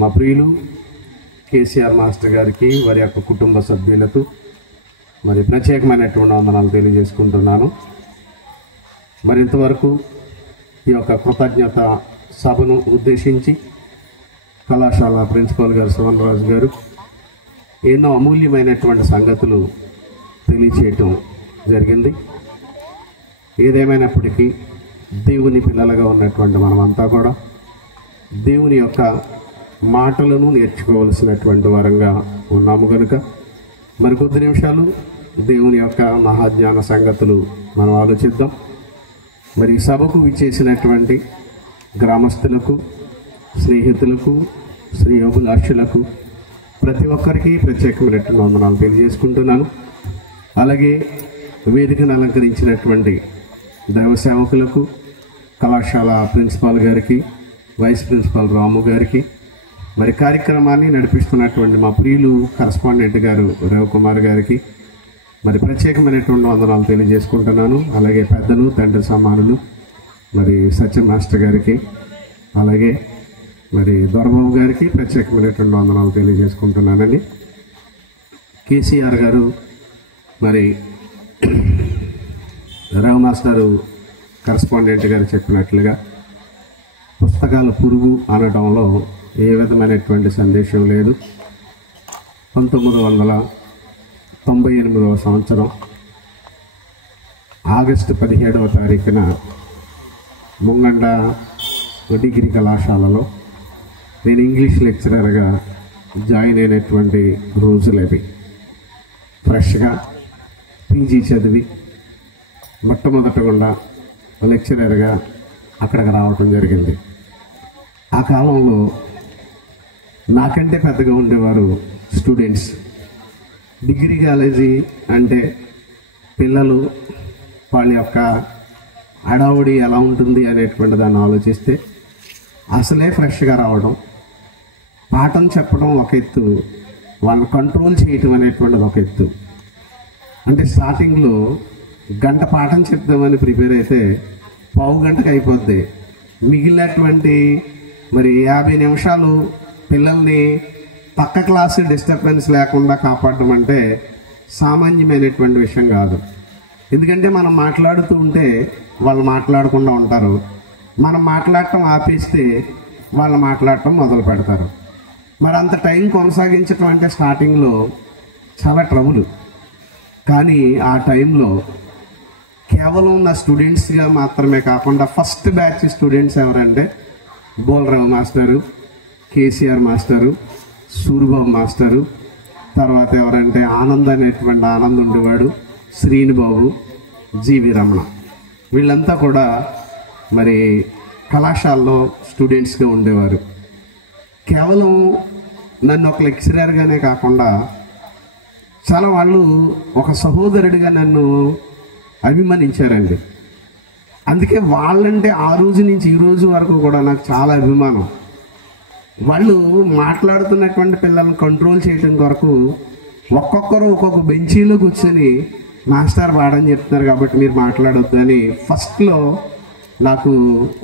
మా ప్రియులు కేసీఆర్ మాస్టర్ గారికి వారి యొక్క కుటుంబ సభ్యులకు మరి ప్రత్యేకమైనటువంటి వందనాలు తెలియజేసుకుంటున్నాను. మరి ఇంతవరకు ఈ యొక్క కృతజ్ఞత సభను ఉద్దేశించి కళాశాల ప్రిన్సిపాల్ గారు సువన్ రాజు గారు ఎన్నో అమూల్యమైనటువంటి సంగతులు తెలియచేయటం జరిగింది. ఏదేమైనప్పటికీ దేవుని పిల్లలుగా ఉన్నటువంటి మనమంతా కూడా దేవుని యొక్క మాటలను నేర్చుకోవలసినటువంటి వారంగా ఉన్నాము కనుక మరి కొద్ది నిమిషాలు దేవుని యొక్క మహాజ్ఞాన సంగతులు మనం ఆలోచిద్దాం. మరి సభకు విచ్చేసినటువంటి గ్రామస్తులకు, స్నేహితులకు, శ్రేయోభిలాషులకు ప్రతి ఒక్కరికి ప్రత్యేకమైనటువంటి వందనాలు తెలియజేసుకుంటున్నాను. అలాగే వేదికను అలంకరించినటువంటి దైవ సేవకులకు, కళాశాల ప్రిన్సిపాల్ గారికి, వైస్ ప్రిన్సిపాల్ రాము గారికి, మరి కార్యక్రమాన్ని నడిపిస్తున్నటువంటి మా ప్రియులు కరస్పాండెంట్ గారు రవికుమార్ గారికి మరి ప్రత్యేకమైనటువంటి వందనాలు తెలియజేసుకుంటున్నాను. అలాగే పెద్దలు, తండ్రి సమానులు మరి సత్యం మాస్టర్ గారికి, అలాగే మరి దొరబాబు గారికి ప్రత్యేకమైనటువంటి వందనాలు తెలియజేసుకుంటున్నానండి. కేసీఆర్ గారు మరి రావు మాస్టారు కరస్పాండెంట్ గారు చెప్పినట్లుగా పుస్తకాల పురుగు అనడంలో ఏ విధమైనటువంటి సందేశం లేదు. 1998వ సంవత్సరం ఆగస్టు 17వ తారీఖున ముంగండ డిగ్రీ కళాశాలలో నేను ఇంగ్లీష్ లెక్చరర్గా జాయిన్ అయినటువంటి రోజులు అవి. ఫ్రెష్గా పీజీ చదివి మొట్టమొదటగా లెక్చరర్గా అక్కడికి రావటం జరిగింది. ఆ కాలంలో నాకంటే పెద్దగా ఉండేవారు స్టూడెంట్స్. డిగ్రీ కాలేజీ అంటే పిల్లలు వాళ్ళ యొక్క హడావుడి ఎలా ఉంటుంది అనేటువంటి దాన్ని ఆలోచిస్తే అసలే ఫ్రెష్గా రావడం, పాఠం చెప్పడం ఒక ఎత్తు, వాళ్ళని కంట్రోల్ చేయటం అనేటువంటిది ఒక ఎత్తు. అంటే స్టార్టింగ్లో గంట పాఠం చెప్దామని ప్రిపేర్ అయితే పావు గంటకు అయిపోద్ది. మిగిలినటువంటి మరి 50 నిమిషాలు పిల్లల్ని పక్క క్లాసు డిస్టర్బెన్స్ లేకుండా కాపాడడం అంటే సామాన్యమైనటువంటి విషయం కాదు. ఎందుకంటే మనం మాట్లాడుతూ ఉంటే వాళ్ళు మాట్లాడకుండా ఉంటారు, మనం మాట్లాడటం ఆపేస్తే వాళ్ళు మాట్లాడటం మొదలు పెడతారు. మరి అంత టైం కొనసాగించడం అంటే స్టార్టింగ్లో చాలా ట్రబుల్. కానీ ఆ టైంలో కేవలం నా స్టూడెంట్స్గా మాత్రమే కాకుండా ఫస్ట్ బ్యాచ్ స్టూడెంట్స్ ఎవరంటే Bolarao master, KCR master, Suribabu master, తర్వాత ఎవరంటే ఆనంద్ అనేటువంటి ఆనంద్ ఉండేవాడు, శ్రీనిబాబు, జీవి రమణ, వీళ్ళంతా కూడా మరి కళాశాలలో స్టూడెంట్స్గా ఉండేవారు. కేవలం నన్ను ఒక లెక్చరర్గానే కాకుండా చాలా వాళ్ళు ఒక సహోదరుడిగా నన్ను అభిమానించారండి. అందుకే వాళ్ళంటే ఆ రోజు నుంచి ఈ రోజు వరకు కూడా నాకు చాలా అభిమానం. వాళ్ళు మాట్లాడుతున్నటువంటి పిల్లల్ని కంట్రోల్ చేయడం కొరకు ఒక్కొక్కరు ఒక్కొక్క బెంచీలో కూర్చొని మాస్టర్ పాఠం చెప్తున్నారు కాబట్టి మీరు మాట్లాడొద్దు అని ఫస్ట్లో నాకు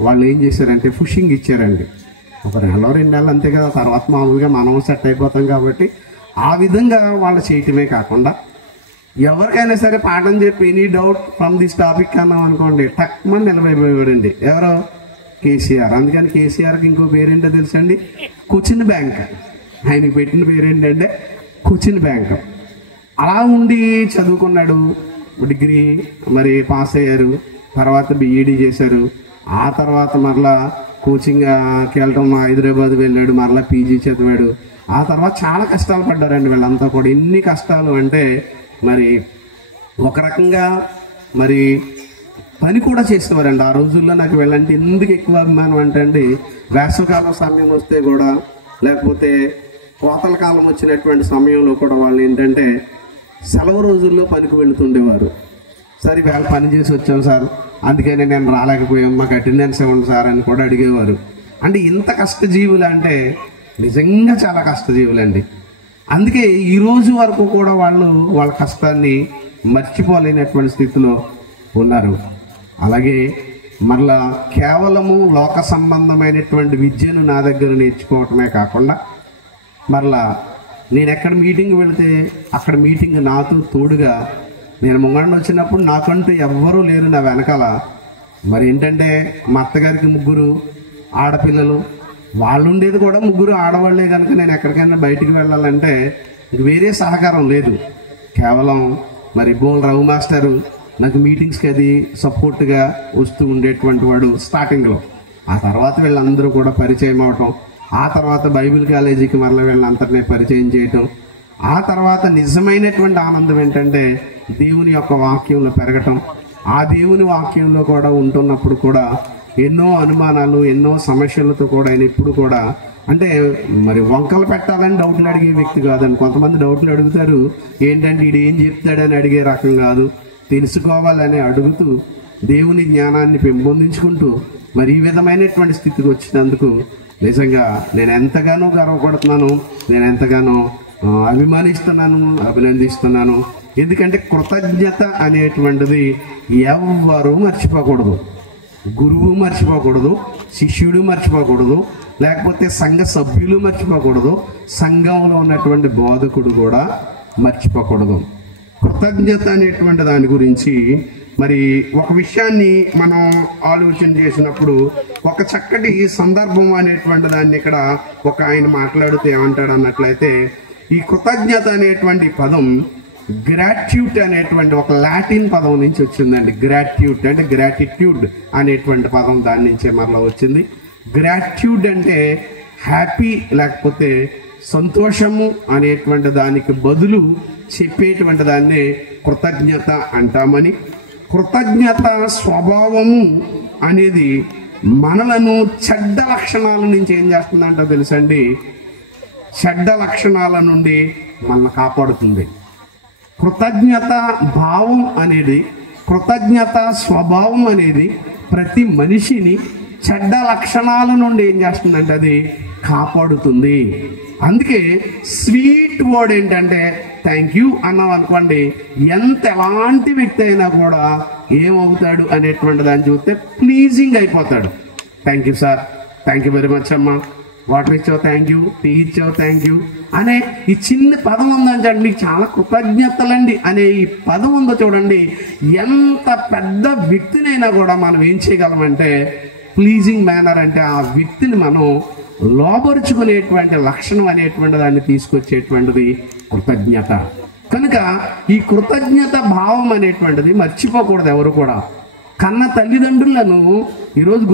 వాళ్ళు ఏం చేశారంటే పుషింగ్ ఇచ్చారండి. ఒక 2 నెలలు అంతే కదా, తర్వాత మామూలుగా మనం సెట్ అయిపోతాం కాబట్టి ఆ విధంగా వాళ్ళు చేయటమే కాకుండా ఎవరికైనా సరే పాఠం చెప్పి any doubt from this topic అన్నాం అనుకోండి టక్మని నిలబడిపోయాడండి. ఎవరో కేసీఆర్. అందుకని కేసీఆర్కి ఇంకో పేరేంటో తెలుసండి, క్వశ్చన్ బ్యాంక్. ఆయనకి పెట్టిన పేరేంటంటే క్వశ్చన్ బ్యాంక్. అలా ఉండి చదువుకున్నాడు, డిగ్రీ మరి పాస్ అయ్యారు, తర్వాత బీఈడీ చేశారు, ఆ తర్వాత మరలా కోచింగ్కి వెళ్ళటం హైదరాబాద్ వెళ్ళాడు, మరలా పీజీ చదివాడు, ఆ తర్వాత చాలా కష్టాలు పడ్డారండి వీళ్ళంతా కూడా. ఎన్ని కష్టాలు అంటే మరి ఒక రకంగా మరి పని కూడా చేసేవారండి. ఆ రోజుల్లో నాకు వీళ్ళంటే ఎందుకు ఎక్కువ అభిమానం అంటే అండి, వేసవకాలం సమయం వస్తే కూడా లేకపోతే కోతల కాలం వచ్చినటువంటి సమయంలో కూడా వాళ్ళు ఏంటంటే సెలవు రోజుల్లో పనికి వెళుతుండేవారు. సరే వేళ పని చేసి వచ్చాం సార్, అందుకనే నేను రాలేకపోయాం, మాకు అటెండెన్స్ ఇవ్వండి సార్ అని కూడా అడిగేవారు. అంటే ఇంత కష్టజీవులు అంటే నిజంగా చాలా కష్టజీవులండి. అందుకే ఈ రోజు వరకు కూడా వాళ్ళు వాళ్ళ కష్టాన్ని మర్చిపోలేనటువంటి స్థితిలో ఉన్నారు. అలాగే మరలా కేవలము లోక సంబంధమైనటువంటి విద్యను నా దగ్గర నేర్చుకోవటమే కాకుండా మరలా నేను ఎక్కడ మీటింగ్ వెళితే అక్కడ మీటింగ్ నాతో తోడుగా నేను ముంగడిని వచ్చినప్పుడు నాకంటూ ఎవ్వరూ లేరు నా వెనకాల. మరి ఏంటంటే మా అత్తగారికి 3 ఆడపిల్లలు, వాళ్ళు ఉండేది కూడా 3 ఆడవాళ్లే కనుక నేను ఎక్కడికైనా బయటికి వెళ్ళాలంటే వేరే సహకారం లేదు. కేవలం మరి బోల్ రఘు మాస్టరు నాకు మీటింగ్స్కి అది సపోర్ట్గా వస్తూ ఉండేటువంటి వాడు స్టార్టింగ్లో. ఆ తర్వాత వీళ్ళందరూ కూడా పరిచయం అవటం, ఆ తర్వాత బైబిల్ కాలేజీకి మరలా వీళ్ళందరినీ పరిచయం చేయటం, ఆ తర్వాత నిజమైనటువంటి ఆనందం ఏంటంటే దేవుని యొక్క వాక్యంలో పెరగటం. ఆ దేవుని వాక్యంలో కూడా ఉంటున్నప్పుడు కూడా ఎన్నో అనుమానాలు, ఎన్నో సమస్యలతో కూడా ఆయన ఎప్పుడు కూడా అంటే మరి వంకలు పెట్టాలని డౌట్లు అడిగే వ్యక్తి కాదని. కొంతమంది డౌట్లు అడుగుతారు, ఏంటంటే వీడు ఏం చెప్తాడని అడిగే రకం కాదు, తెలుసుకోవాలని అడుగుతూ దేవుని జ్ఞానాన్ని పెంపొందించుకుంటూ మరి ఈ విధమైనటువంటి స్థితికి వచ్చినందుకు నిజంగా నేను ఎంతగానో గర్వపడుతున్నాను, నేను ఎంతగానో అభిమానిస్తున్నాను, అభినందిస్తున్నాను. ఎందుకంటే కృతజ్ఞత అనేటువంటిది ఎవ్వరూ మర్చిపోకూడదు. గురువు మర్చిపోకూడదు, శిష్యుడు మర్చిపోకూడదు, లేకపోతే సంఘ సభ్యులు మర్చిపోకూడదు, సంఘంలో ఉన్నటువంటి బోధకుడు కూడా మర్చిపోకూడదు. కృతజ్ఞత అనేటువంటి దాని గురించి మరి ఒక విషయాన్ని మనం ఆలోచన చేసినప్పుడు ఒక చక్కటి సందర్భం అనేటువంటి దాన్ని ఇక్కడ ఒక ఆయన మాట్లాడుతూ ఏమంటాడు అన్నట్లయితే, ఈ కృతజ్ఞత అనేటువంటి పదం గ్రాట్యూట్ అనేటువంటి ఒక లాటిన్ పదం నుంచి వచ్చిందండి. గ్రాట్యూట్ అంటే గ్రాటిట్యూడ్ అనేటువంటి పదం దాని నుంచే మరలా వచ్చింది. గ్రాట్యూడ్ అంటే హ్యాపీ లేకపోతే సంతోషము అనేటువంటి దానికి బదులు చెప్పేటువంటి దాన్నే కృతజ్ఞత అంటామని. కృతజ్ఞత స్వభావము అనేది మనలను చెడ్డ లక్షణాల నుంచి ఏం చేస్తుందంటో తెలుసండి, చెడ్డ లక్షణాల నుండి మనల్ని కాపాడుతుంది. కృతజ్ఞత భావం అనేది, కృతజ్ఞత స్వభావం అనేది ప్రతి మనిషిని చెడ్డ లక్షణాల నుండి ఏం చేస్తుందంటే అది కాపాడుతుంది. అందుకే స్వీట్ వర్డ్ ఏంటంటే థ్యాంక్ యూ అన్నాం అనుకోండి, ఎలాంటి వ్యక్తి అయినా కూడా ఏమవుతాడు అనేటువంటి దాన్ని చూస్తే ప్లీజింగ్ అయిపోతాడు. Thank you sir, thank you very much అమ్మా, వాటర్ ఇచ్చావు థ్యాంక్ యూ, టీ ఇచ్చావు థ్యాంక్ యూ అనే ఈ చిన్న పదం ఉందని చూడండి, మీకు చాలా కృతజ్ఞతలండి అనే ఈ పదం ఉందో చూడండి, ఎంత పెద్ద వ్యక్తినైనా కూడా మనం ఏం చేయగలమంటే ప్లీజింగ్ మేనర్ అంటే ఆ వ్యక్తిని మనం లోబరుచుకునేటువంటి లక్షణం అనేటువంటి దాన్ని తీసుకొచ్చేటువంటిది కృతజ్ఞత. కనుక ఈ కృతజ్ఞత భావం అనేటువంటిది మర్చిపోకూడదు ఎవరు కూడా. కన్న తల్లిదండ్రులను ఈరోజు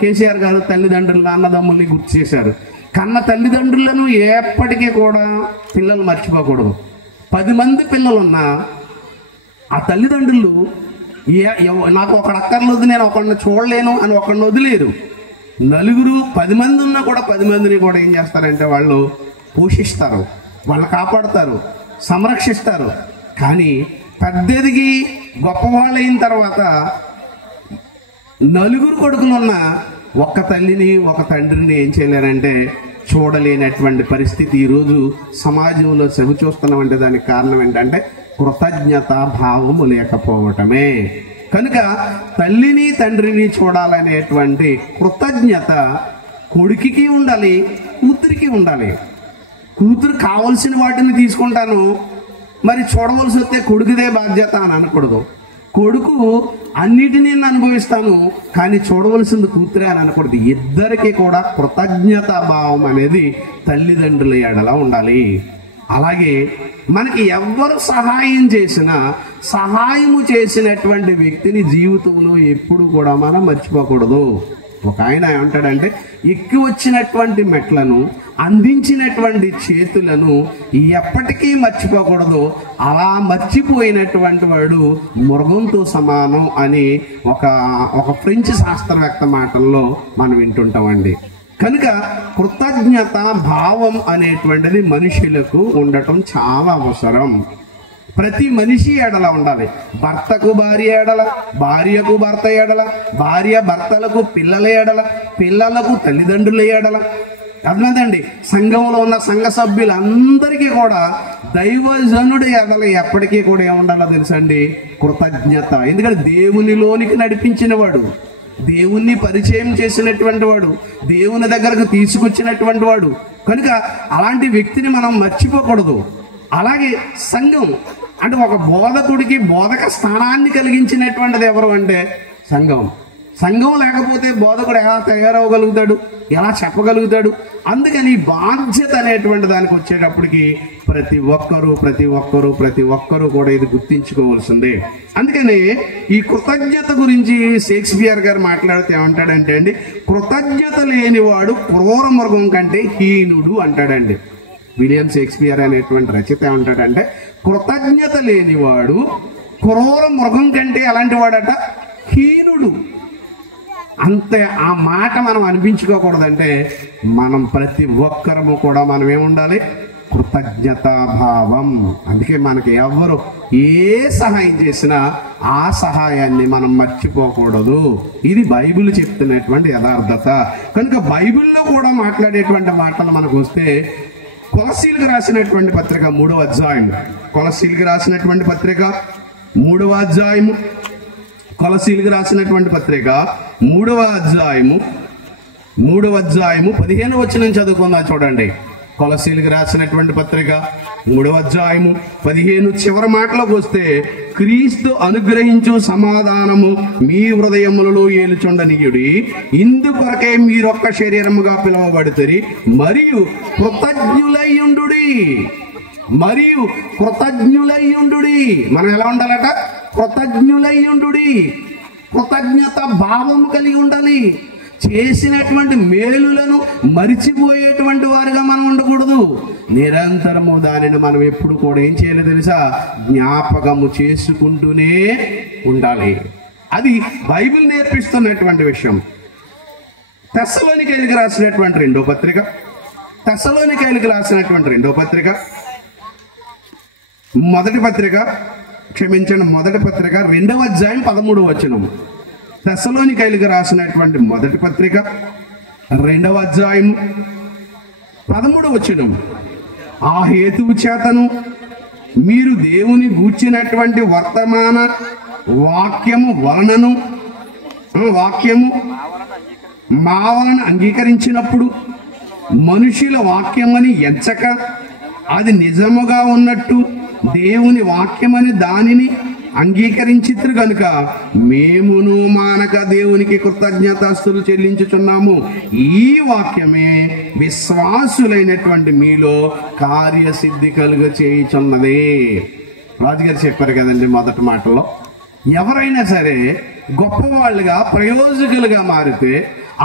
కేసీఆర్ గారు తల్లిదండ్రులను అన్నదమ్ముల్ని గుర్తు చేశారు. కన్న తల్లిదండ్రులను ఎప్పటికీ కూడా పిల్లలు మర్చిపోకూడదు. 10 మంది పిల్లలున్నా ఆ తల్లిదండ్రులు నాకు ఒకడు అక్కర్లేదు, నేను ఒకడిని చూడలేను అని ఒకడిని వదిలేరు. 10 మంది ఉన్నా కూడా 10 మందిని కూడా ఏం చేస్తారంటే వాళ్ళు పోషిస్తారు, వాళ్ళు కాపాడుతారు, సంరక్షిస్తారు. కానీ పెద్దదిగి గొప్పవాళ్ళు అయిన తర్వాత 9 కొడుకులున్న ఒక్క తల్లిని ఒక తండ్రిని ఏం చేయలేరంటే చూడలేనటువంటి పరిస్థితి ఈరోజు సమాజంలో చెవి చూస్తున్నామంటే దానికి కారణం ఏంటంటే కృతజ్ఞత భావము లేకపోవటమే. కనుక తల్లిని తండ్రిని చూడాలనేటువంటి కృతజ్ఞత కొడుకుకి ఉండాలి, కూతురికి ఉండాలి. కూతురు కావలసిన వాటిని తీసుకుంటాను, మరి చూడవలసి వస్తే కొడుకుదే బాధ్యత అని అనకూడదు. కొడుకు అన్నిటినీ అనుభవిస్తాను కానీ చూడవలసింది కూతురే అని అనకూడదు. ఇద్దరికి కూడా కృతజ్ఞత భావం అనేది తల్లిదండ్రుల ఎడల ఉండాలి. అలాగే మనకి ఎవ్వరు సహాయం చేసినా సహాయము చేసినటువంటి వ్యక్తిని జీవితంలో ఎప్పుడు కూడా మనం మర్చిపోకూడదు. ఒక ఆయన ఏమంటాడంటే ఎక్కి వచ్చినటువంటి మెట్లను అందించినటువంటి చేతులను ఎప్పటికీ మర్చిపోకూడదు, అలా మర్చిపోయినటువంటి వాడు మృగంతో సమానం అని ఒక ఫ్రెంచ్ శాస్త్రవేత్త మాటల్లో మనం వింటుంటామండి. కనుక కృతజ్ఞత భావం అనేటువంటిది మనుషులకు ఉండటం చాలా అవసరం. ప్రతి మనిషి ఎడల ఉండాలి. భర్తకు భార్య ఎడల, భార్యకు భర్త ఎడల, భార్య భర్తలకు పిల్లల ఎడల, పిల్లలకు తల్లిదండ్రుల ఎడల. అర్థమైందండి? సంఘంలో ఉన్న సంఘ సభ్యులందరికీ కూడా దైవజనుడి ఎడల ఎప్పటికీ కూడా ఏముండాలో తెలుసండి, కృతజ్ఞత. ఎందుకంటే దేవునిలోనికి నడిపించిన వాడు, దేవుణ్ణి పరిచయం చేసినటువంటి వాడు, దేవుని దగ్గరకు తీసుకొచ్చినటువంటి వాడు కనుక అలాంటి వ్యక్తిని మనం మర్చిపోకూడదు. అలాగే సంఘం అంటే ఒక బోధకుడికి బోధక స్థానాన్ని కలిగించినటువంటిది ఎవరు అంటే సంఘం. సంఘం లేకపోతే బోధకుడు ఎలా తయారవగలుగుతాడు, ఎలా చెప్పగలుగుతాడు? అందుకని బాధ్యత అనేటువంటి దానికి వచ్చేటప్పటికి ప్రతి ఒక్కరూ కూడా ఇది గుర్తించుకోవాల్సిందే. అందుకని ఈ కృతజ్ఞత గురించి షేక్స్పియర్ గారు మాట్లాడితే ఏమంటాడంటే అండి, కృతజ్ఞత లేనివాడు క్రూర మృగం కంటే హీనుడు అంటాడండి. విలియం షేక్స్పియర్ అనేటువంటి రచయిత ఏమంటాడంటే, కృతజ్ఞత లేనివాడు క్రూర మృగం కంటే ఎలాంటి వాడట, హీనుడు. అంతే. ఆ మాట మనం అనిపించుకోకూడదంటే మనం ప్రతి ఒక్కరము కూడా మనం ఏముండాలి, కృతజ్ఞతాభావం. అందుకే మనకి ఎవరు ఏ సహాయం చేసినా ఆ సహాయాన్ని మనం మర్చిపోకూడదు. ఇది బైబిల్ చెప్తున్నటువంటి యథార్థత. కనుక బైబిల్లో కూడా మాట్లాడేటువంటి మాటలు మనకు వస్తే కొలస్సీలకు రాసినటువంటి పత్రిక 3వ అధ్యాయం, కొలస్సీలకు రాసినటువంటి పత్రిక 3వ అధ్యాయము, కొలస్సీలకు రాసినటువంటి పత్రిక 3వ అధ్యాయము 15వ వచనం చదువుకుందాం. చూడండి, కొలస్సీలకు రాసినటువంటి పత్రిక 3వ అధ్యాయము 15 చివరి మాటలోకి వస్తే, క్రీస్తు అనుగ్రహించు సమాధానము మీ హృదయములలో ఏలుచుండనీయుడి, ఇందుకొరకే మీరొక్క శరీరముగా పిలువబడుతరి, మరియు కృతజ్ఞులయ్యుండుడి. మనం ఎలా ఉండాలట, కృతజ్ఞులయ్యుండుడి. కృతజ్ఞత భావం కలిగి ఉండాలి. చేసినటువంటి మేలులను మరిచిపోయేటువంటి వారుగా మనం ఉండకూడదు. నిరంతరము దానిని మనం ఎప్పుడు కూడా ఏం చేయాలి తెలుసా, జ్ఞాపకము చేసుకుంటూనే ఉండాలి. అది బైబిల్ నేర్పిస్తున్నటువంటి విషయం. తెస్సలోనికైలకు రాసినటువంటి రెండో పత్రిక, మొదటి పత్రిక 2వ అధ్యాయం 13వ వచనం. తెస్సలోనికైలకు రాసినటువంటి మొదటి పత్రిక 2వ అధ్యాయం 13వ వచనం. ఆ హేతువు చేతను మీరు దేవుని గూర్చినటువంటి వర్తమాన వాక్యము మా వలన అంగీకరించినప్పుడు మనుషుల వాక్యమని ఎంచక అది నిజముగా ఉన్నట్టు దేవుని వాక్యమని దానిని అంగీకరించితురు కనుక మేమును మానక దేవునికి కృతజ్ఞతాస్తులు చెల్లించుచున్నాము. ఈ వాక్యమే విశ్వాసులైనటువంటి మీలో కార్యసిద్ధి కలుగ చేయుచున్నదే. రాజుగారు చెప్పారు కదండి మొదటి మాటలో, ఎవరైనా సరే గొప్పవాళ్ళుగా ప్రయోజకులుగా మారితే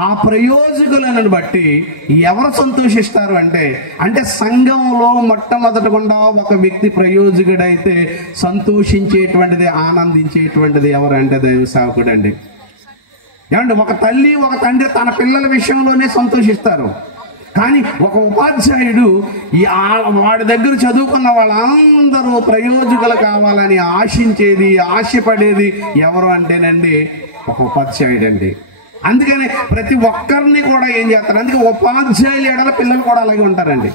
ఆ ప్రయోజకులను బట్టి ఎవరు సంతోషిస్తారు అంటే సంఘంలో మొట్టమొదటకుండా ఒక వ్యక్తి ప్రయోజకుడైతే సంతోషించేటువంటిది, ఆనందించేటువంటిది ఎవరంటే దైవ సేవకుడు అండి. ఏమంటే ఒక తల్లి ఒక తండ్రి తన పిల్లల విషయంలోనే సంతోషిస్తారు. కానీ ఒక ఉపాధ్యాయుడు వాడి దగ్గర చదువుకున్న వాళ్ళందరూ ప్రయోజకులు కావాలని ఆశపడేది ఎవరు అంటేనండి ఒక ఉపాధ్యాయుడు అండి. అందుకని ప్రతి ఒక్కరిని కూడా ఏం చేస్తారు, అందుకే ఉపాధ్యాయులు ఎడల పిల్లలు కూడా అలాగే ఉంటారండి.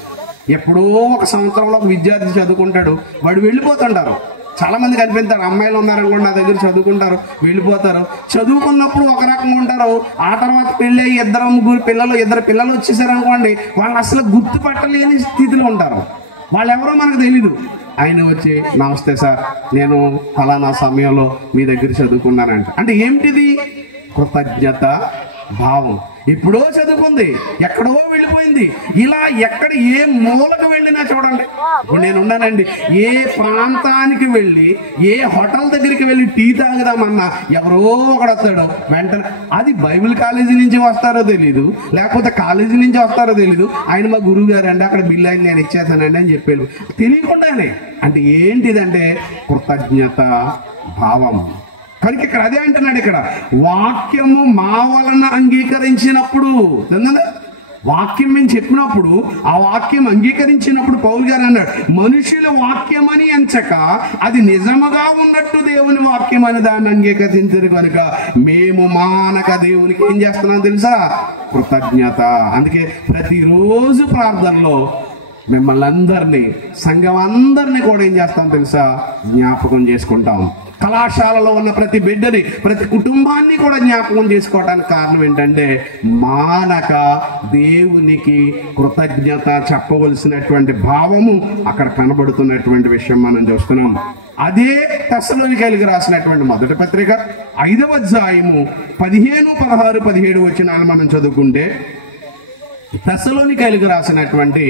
ఎప్పుడో ఒక సంవత్సరంలో ఒక విద్యార్థి చదువుకుంటాడు, వాడు వెళ్ళిపోతుంటారు. చాలా మంది కనిపిస్తారు, అమ్మాయిలు ఉన్నారనుకోండి నా దగ్గర చదువుకుంటారు, వెళ్ళిపోతారు. చదువుకున్నప్పుడు ఒక రకంగా ఉంటారు, ఆ తర్వాత పెళ్ళి అయ్యి ఇద్దరు పిల్లలు వచ్చేసారనుకోండి, వాళ్ళు అసలు గుర్తుపట్టలేని స్థితిలో ఉంటారు. వాళ్ళెవరో మనకు తెలీదు. ఆయన వచ్చి, నమస్తే సార్, నేను ఫలానా సమయంలో మీ దగ్గర చదువుకున్నానంట. అంటే ఏమిటిది? కృతజ్ఞత భావం. ఎప్పుడో చదువుకుంది, ఎక్కడో వెళ్ళిపోయింది. ఇలా ఎక్కడ ఏ మూలకు వెళ్ళినా చూడండి, ఇప్పుడు నేను ఉన్నానండి, ఏ ప్రాంతానికి వెళ్ళి ఏ హోటల్ దగ్గరికి వెళ్ళి టీ తాగుదామన్నా ఎవరో ఒకడు వస్తాడు వెంటనే. అది బైబిల్ కాలేజీ నుంచి వస్తారో తెలీదు, లేకపోతే కాలేజీ నుంచి వస్తారో తెలీదు. ఆయన మా గురువు గారు అండి, అక్కడ బిల్ అయింది నేను ఇచ్చేసానండి అని చెప్పాడు తెలియకుండానే. అంటే ఏంటిదంటే కృతజ్ఞత భావం. కనుక ఇక్కడ అదే అంటున్నాడు, ఇక్కడ వాక్యము మా వలన అంగీకరించినప్పుడు, వాక్యం మేము చెప్పినప్పుడు ఆ వాక్యం అంగీకరించినప్పుడు పౌలు గారు అన్నాడు, మనుషుల వాక్యమని ఎంచక అది నిజముగా ఉన్నట్టు దేవుని వాక్యం అని దాన్ని అంగీకరించారు కనుక మేము మానక దేవునికి ఏం చేస్తున్నాం తెలుసా, కృతజ్ఞత. అందుకే ప్రతిరోజు ప్రార్థనలో మిమ్మల్ని అందరినీ, సంఘం అందరినీ కూడా ఏం చేస్తాం తెలుసా, జ్ఞాపకం చేసుకుంటాం. కళాశాలలో ఉన్న ప్రతి బిడ్డని, ప్రతి కుటుంబాన్ని కూడా జ్ఞాపకం చేసుకోవడానికి కారణం ఏంటంటే మానక దేవునికి కృతజ్ఞత చెప్పవలసినటువంటి భావము అక్కడ కనబడుతున్నటువంటి విషయం మనం చూస్తున్నాం. అదే తెస్సలోనికైలకు రాసినటువంటి మొదటి పత్రిక 5వ అధ్యాయము 15, 16, 17 వచనాలు మనం చదువుకుంటే, తెస్సలోనికైలకు రాసినటువంటి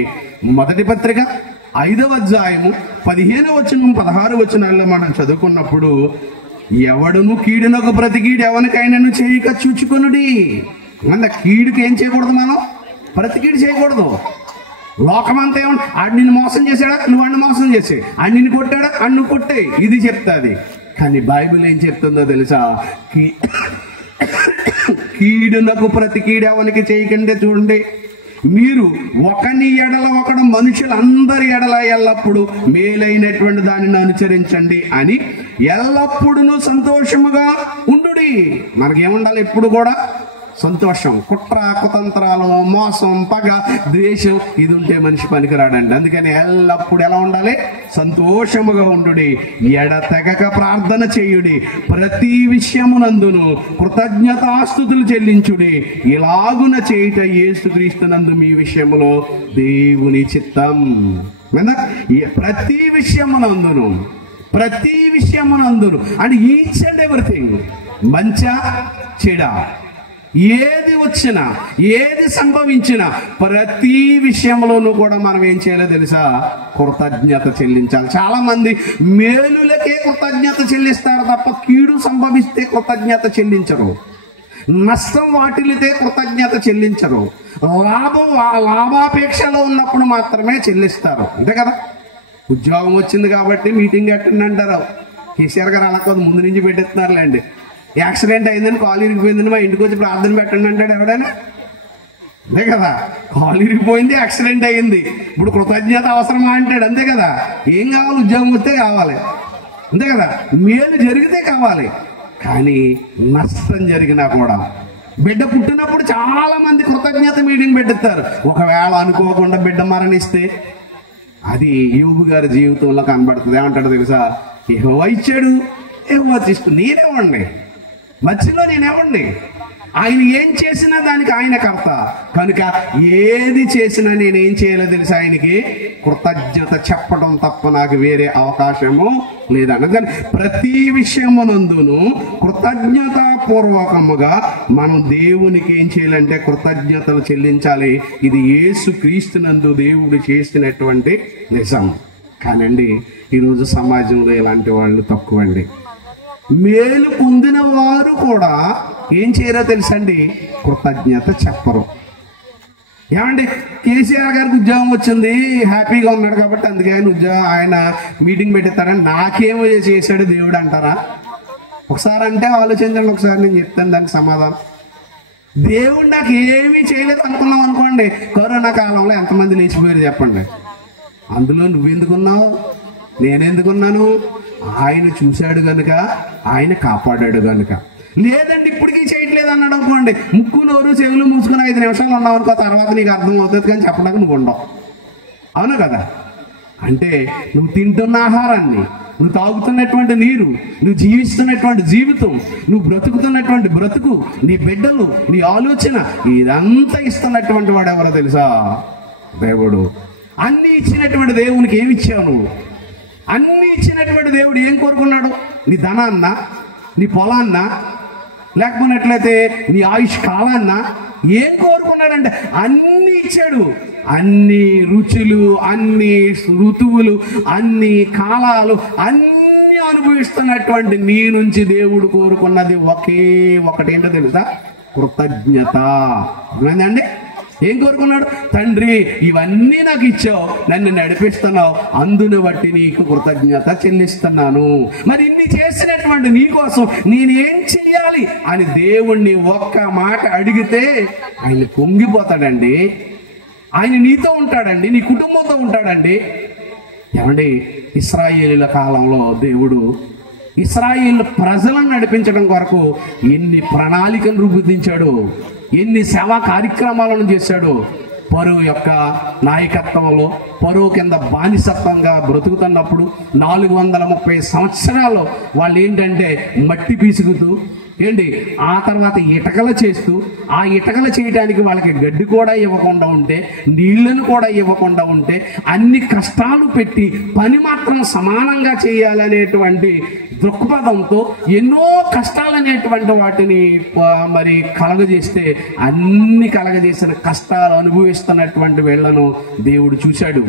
మొదటి పత్రిక 5వ అధ్యాయము 15వ వచనం 16 వచనాల్లో మనం చదువుకున్నప్పుడు, ఎవడును కీడునకు ప్రతి కీడు ఎవరికైనాను చేయక చూచుకొనుడి. అంటే కీడుకి ఏం చేయకూడదు, మనం ప్రతి కీడు చేయకూడదు. లోకమంతా ఏమన్నా ఆడు నిన్ను మోసం చేశాడా, నువ్వు అన్ని మోసం చేసే, ఆడు నిన్ను కొట్టాడా, అన్ను నువ్వు కొట్టే, ఇది చెప్తాది. కానీ బైబిల్ ఏం చెప్తుందో తెలుసా? కీడునకు ప్రతి కీడు ఎవరికి చేయకండి. చూడండి, మీరు ఒకని ఎడల ఒకడు మనుషులందరి ఎడల ఎల్లప్పుడూ మేలైనటువంటి దానిని అనుసరించండి అని ఎల్లప్పుడూ సంతోషముగా ఉండుడి. మనకేముండాలి? ఎప్పుడు కూడా సంతోషం. కుట్ర, కుతంత్రాలు, మోసం, పగ, ద్వేషం ఇది ఉంటే మనిషి పనికిరాడండి. అందుకని ఎల్లప్పుడు ఎలా ఉండాలి? సంతోషముగా ఉండుడి, ఎడతెగక ప్రార్థన చేయుడి, ప్రతి విషయమునందును కృతజ్ఞతాస్తుతులు చెల్లించుడి, ఇలాగున చేయుట యేసుక్రీస్తునందు మీ విషయములో దేవుని చిత్తం. ప్రతి విషయమునందును, ప్రతి విషయమునందును అంటే ఈచ్ అండ్ ఎవ్రీథింగ్, మంచా చెడా, ఏది వచ్చినా, ఏది సంభవించినా ప్రతి విషయంలోనూ కూడా మనం ఏం చేయాలో తెలుసా? కృతజ్ఞత చెల్లించాలి. చాలా మంది మేలులకే కృతజ్ఞత చెల్లిస్తారు తప్ప కీడు సంభవిస్తే కృతజ్ఞత చెల్లించరు, నష్టం వాటిల్లితే కృతజ్ఞత చెల్లించరు, లాభాపేక్షలో ఉన్నప్పుడు మాత్రమే చెల్లిస్తారు. అంతే కదా? ఉద్యోగం వచ్చింది కాబట్టి మీటింగ్ అటెండ్ అంటారు. కేసీఆర్ గారు అలా కాదు, ముందు నుంచి పెట్టేస్తున్నారులేండి. యాక్సిడెంట్ అయిందని, కాలు ఇరిగిపోయిందని మా ఇంటికి వచ్చి ప్రార్థన పెట్టండి అంటాడు ఎవడైనా? అంతే కదా? కాలు ఇరిగిపోయింది, యాక్సిడెంట్ అయ్యింది, ఇప్పుడు కృతజ్ఞత అవసరమా అంటాడు. అంతే కదా? ఏం కావాలి? ఉద్యోగం వస్తే కావాలి, అంతే కదా? మేలు జరిగితే కావాలి. కానీ నష్టం జరిగినా కూడా, బిడ్డ పుట్టినప్పుడు చాలా మంది కృతజ్ఞత మీటింగ్ పెట్టిస్తారు. ఒకవేళ అనుకోకుండా బిడ్డ మరణిస్తే అది యోబు గారి జీవితంలో కనబడుతుంది. ఏమంటాడు తెలుసా? యెహోవా ఇచ్చాడు, యెహోవా తీసుకు, నేనేవండి మధ్యలో, నేనేవండి. ఆయన ఏం చేసినా దానికి ఆయన కర్త కనుక ఏది చేసినా నేనేం చేయాలో తెలుసా? ఆయనకి కృతజ్ఞత చెప్పడం తప్ప నాకు వేరే అవకాశము లేదన్న. కానీ ప్రతి విషయమునందును కృతజ్ఞతాపూర్వకముగా మనం దేవునికి ఏం చేయాలంటే కృతజ్ఞతలు చెల్లించాలి. ఇది యేసుక్రీస్తునందు దేవుడు చేసినటువంటి నిజం. కానండి ఈరోజు సమాజంలో ఇలాంటి వాళ్ళు తక్కువండి. మేలు పొందిన వారు కూడా ఏం చేయరో తెలుసండి? కృతజ్ఞత చెప్పరు. ఏమండి, కేసీఆర్ గారికి ఉద్యోగం వచ్చింది, హ్యాపీగా ఉన్నాడు కాబట్టి అందుకే ఆయన మీటింగ్ పెట్టిస్తారని నాకేమో చేశాడు దేవుడు అంటారా? ఒకసారి అంటే ఆలోచించండి. ఒకసారి నేను చెప్తాను దానికి సమాధానం. దేవుడు నాకు ఏమీ చేయలేదు అనుకున్నాం అనుకోండి, కరోనా కాలంలో ఎంతమంది లేచిపోయారు చెప్పండి? అందులో నువ్వెందుకున్నావు, నేనెందుకున్నాను? ఆయన చూశాడు కనుక, ఆయన కాపాడాడు కనుక. లేదండి ఇప్పటికీ చేయట్లేదు అన్నాడు అనుకోండి, ముక్కు నోరు చెవులు మూసుకుని 5 నిమిషాలు ఉన్నావు అనుకో, తర్వాత నీకు అర్థం అవుతుంది కానీ చెప్పడానికి నువ్వు ఉండవు. అవునా కదా? అంటే నువ్వు తింటున్న ఆహారాన్ని, నువ్వు తాగుతున్నటువంటి నీరు, నువ్వు జీవిస్తున్నటువంటి జీవితం, నువ్వు బ్రతుకుతున్నటువంటి బ్రతుకు, నీ బిడ్డలు, నీ ఆలోచన, ఇదంతా ఇస్తున్నటువంటి వాడు ఎవరో తెలుసా? దేవుడు. అన్ని ఇచ్చినటువంటి దేవునికి ఏమి ఇచ్చావు నువ్వు? అన్ని ఇచ్చినటువంటి దేవుడు ఏం కోరుకున్నాడు? నీ ధనాన్నా, నీ పొలాన్నా, లేకపోయినట్లయితే నీ ఆయుష్ కాలాన్నా ఏం కోరుకున్నాడంటే అన్ని ఇచ్చాడు. అన్ని రుచులు, అన్ని ఋతువులు, అన్ని కాలాలు, అన్ని అనుభవిస్తున్నటువంటి నీ నుంచి దేవుడు కోరుకున్నది ఒకే ఒకటేంటో తెలుసా? కృతజ్ఞత. అర్థమైందండి? ఏం కోరుకున్నాడు? తండ్రి ఇవన్నీ నాకు ఇచ్చావు, నన్ను నడిపిస్తున్నావు, అందును బట్టి నీకు కృతజ్ఞత చెల్లిస్తున్నాను. మరి ఇన్ని చేసినటువంటి నీ కోసం నేనేం చెయ్యాలి అని దేవుణ్ణి ఒక్క మాట అడిగితే ఆయన పొంగిపోతాడండి. ఆయన నీతో ఉంటాడండి, నీ కుటుంబంతో ఉంటాడండి. ఏమండి, ఇశ్రాయేలీల కాలంలో దేవుడు ఇశ్రాయేలు ప్రజలను నడిపించడం కొరకు ఎన్ని ప్రణాళికలు రూపొందించాడు, ఎన్ని సేవా కార్యక్రమాలను చేశాడు. పరో యొక్క నాయకత్వంలో, పరో కింద బానిసత్వంగా బ్రతుకుతున్నప్పుడు 430 సంవత్సరాలు వాళ్ళు ఏంటంటే మట్టి పీసుకుతూ ఏంటి ఆ తర్వాత ఇటకలు చేస్తూ, ఆ ఇటకలు చేయడానికి వాళ్ళకి గడ్డి కూడా ఇవ్వకుండా ఉంటే, నీళ్లను కూడా ఇవ్వకుండా ఉంటే, అన్ని కష్టాలు పెట్టి పని మాత్రం సమానంగా చేయాలనేటువంటి దృక్పథంతో ఎన్నో కష్టాలనేటువంటి వాటిని మరి కలగజేస్తే, అన్ని కలగజేసిన కష్టాలు అనుభవిస్తున్నటువంటి వీళ్ళను దేవుడు చూశాడు.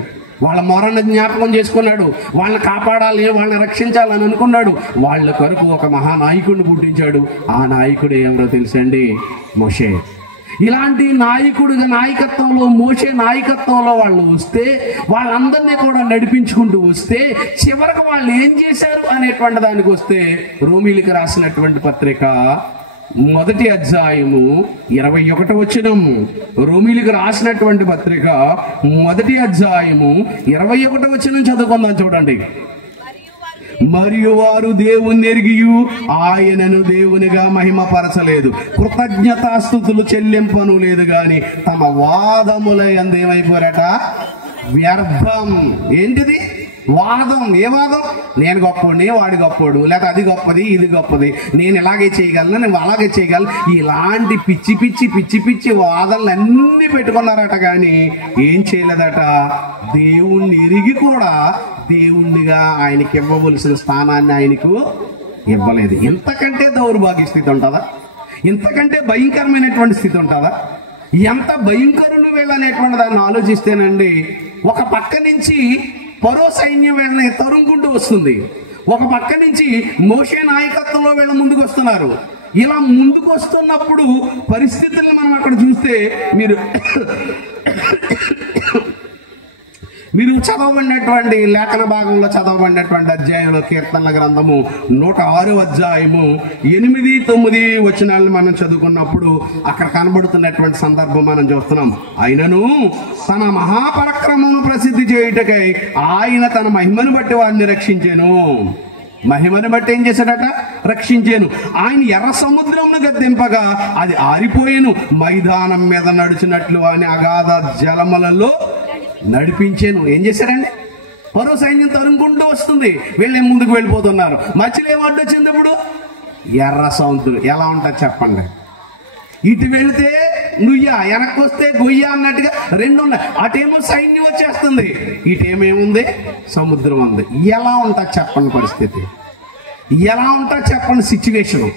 వాళ్ళ మొరను జ్ఞాపకం చేసుకున్నాడు. వాళ్ళని కాపాడాలి, వాళ్ళని రక్షించాలని అనుకున్నాడు. వాళ్ళ కొరకు ఒక మహానాయకుడిని పుట్టించాడు. ఆ నాయకుడు ఎవరో తెలుసండి? మోషే. ఇలాంటి నాయకుడిగా నాయకత్వంలో, మోషే నాయకత్వంలో వాళ్ళు వస్తే, వాళ్ళందరినీ కూడా నడిపించుకుంటూ వస్తే, చివరికి వాళ్ళు ఏం చేశారు అనేటువంటి దానికి వస్తే, రోమీలకు రాసినటువంటి పత్రిక 1వ అధ్యాయము 21వ వచనం. రోమీలకు రాసినటువంటి పత్రిక 1వ అధ్యాయము 21వ వచనం చదువుకుందాం, చూడండి. మరియు వారు దేవుని ఎరిగియు ఆయనను దేవునిగా మహిమపరచలేదు, కృతజ్ఞతాస్తుతులు చెల్లింపను లేదు గాని తమ వాదముల యందు ఏమైపోయారట? వ్యర్థం. ఏంటిది వాదం? ఏ వాదం? నేను గొప్పవాడిని, వాడి గొప్పవాడు, లేకపోతే అది గొప్పది, ఇది గొప్పది, నేను ఇలాగే చేయగలను, నేను అలాగే చేయగలను, ఇలాంటి పిచ్చి పిచ్చి పిచ్చి పిచ్చి వాదనలు అన్నీ పెట్టుకున్నారట. కానీ ఏం చేయలేదట? దేవుణ్ణి ఎరిగి కూడా దేవుణ్ణిగా ఆయనకి ఇవ్వవలసిన స్థానాన్ని ఆయనకు ఇవ్వలేదు. ఇంతకంటే దౌర్భాగ్య స్థితి ఉంటుందా? ఇంతకంటే భయంకరమైనటువంటి స్థితి ఉంటుందా? ఎంత భయంకరులు వీళ్ళనేటువంటి దాన్ని ఆలోచిస్తేనండి, ఒక పక్క నుంచి పరో సైన్యం వీళ్ళని తరుముకుంటూ వస్తుంది, ఒక పక్క నుంచి మోషే నాయకత్వంలో వీళ్ళ ముందుకు వస్తున్నారు. ఇలా ముందుకు వస్తున్నప్పుడు పరిస్థితులను మనం అక్కడ చూస్తే, మీరు చదవబడినటువంటి లేఖన భాగంలో చదవబడినటువంటి అధ్యాయంలో, కీర్తనల గ్రంథము 106వ అధ్యాయము 8, 9 వచనాలను మనం చదువుకున్నప్పుడు అక్కడ కనబడుతున్నటువంటి సందర్భం మనం చూస్తున్నాం. ఆయనను తన మహాపరాక్రమమును ప్రసిద్ధి చేయుటకై ఆయన తన మహిమను బట్టి వారిని రక్షించెను. మహిమను బట్టి ఏం చేశాడట? రక్షించాను. ఆయన ఎర్ర సముద్రమును గద్దింపగా అది ఆరిపోయేను, మైదానం మీద నడుచున్నట్లు అని అగాధ జలములలో నడిపించాను. ఏం చేశారండి? పరో సైన్యం తరుముకుంటూ వస్తుంది, వీళ్ళే ముందుకు వెళ్ళిపోతున్నారు. మధ్యలో ఏం అడ్డొచ్చింది? ఇప్పుడు ఎర్ర సముద్రం. ఎలా ఉంటుంది చెప్పండి? ఇటు వెళితే నుయ్య, వెనక్కి వస్తే గొయ్య అన్నట్టుగా రెండు ఉన్నాయి. అటేమో సైన్యం వచ్చేస్తుంది, ఇటేమేముంది? సముద్రం ఉంది. ఎలా ఉంటుంది చెప్పండి పరిస్థితి? ఎలా ఉంటుంది చెప్పండి సిచ్యువేషన్?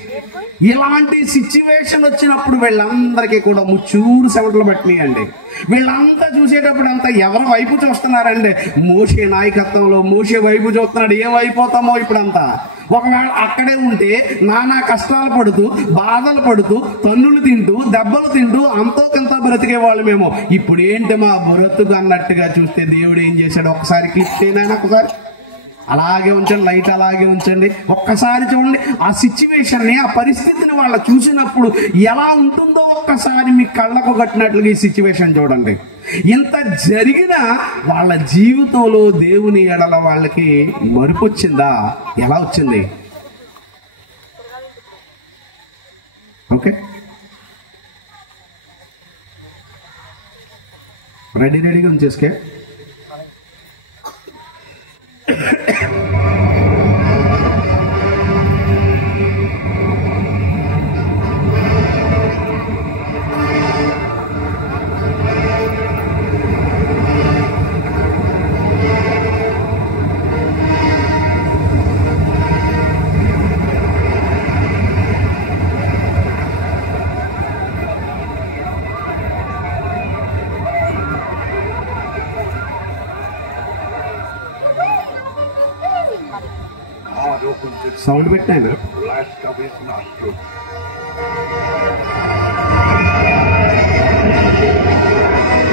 ఇలాంటి సిచ్యువేషన్ వచ్చినప్పుడు వీళ్ళందరికీ కూడా ముచ్చూరు సెవట్లు పట్టినాయండి. వీళ్ళంతా చూసేటప్పుడు అంతా ఎవరి వైపు చూస్తున్నారండి? మోషే నాయకత్వంలో మోషే వైపు చూస్తున్నాడు. ఏం అయిపోతామో ఇప్పుడంతా. ఒకవేళ అక్కడే ఉంటే నానా కష్టాలు పడుతూ, బాధలు పడుతూ, తన్నులు తింటూ, దెబ్బలు తింటూ అంతో కొంత బ్రతికే వాళ్ళమేమో. ఇప్పుడు ఏంటి మా బ్రతుకు అన్నట్టుగా చూస్తే దేవుడు ఏం చేశాడు? ఒకసారి క్లిక్ చేయనైనా, ఒకసారి అలాగే ఉంచండి, లైట్ అలాగే ఉంచండి, ఒక్కసారి చూడండి ఆ సిచ్యువేషన్ని, ఆ పరిస్థితిని వాళ్ళ చూసినప్పుడు ఎలా ఉంటుందో ఒక్కసారి మీ కళ్ళకు కట్టినట్లుగా ఈ సిచ్యువేషన్ చూడండి. ఇంత జరిగినా వాళ్ళ జీవితంలో దేవుని ఎడల వాళ్ళకి మరుపు వచ్చిందా? ఎలా వచ్చింది? ఓకే, రెడీగా ఉంచేసుకే. సౌండ్ పెట్టాను.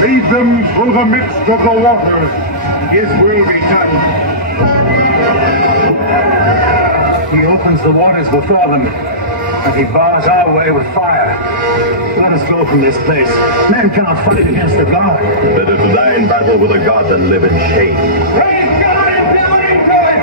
Lead them through the midst of the waters. His will be done. He opens the waters before them, and he bars our way with fire. Let us go from this place. Men cannot fight against the God. Better to die in battle with a God than live in shame. Praise God and down into it!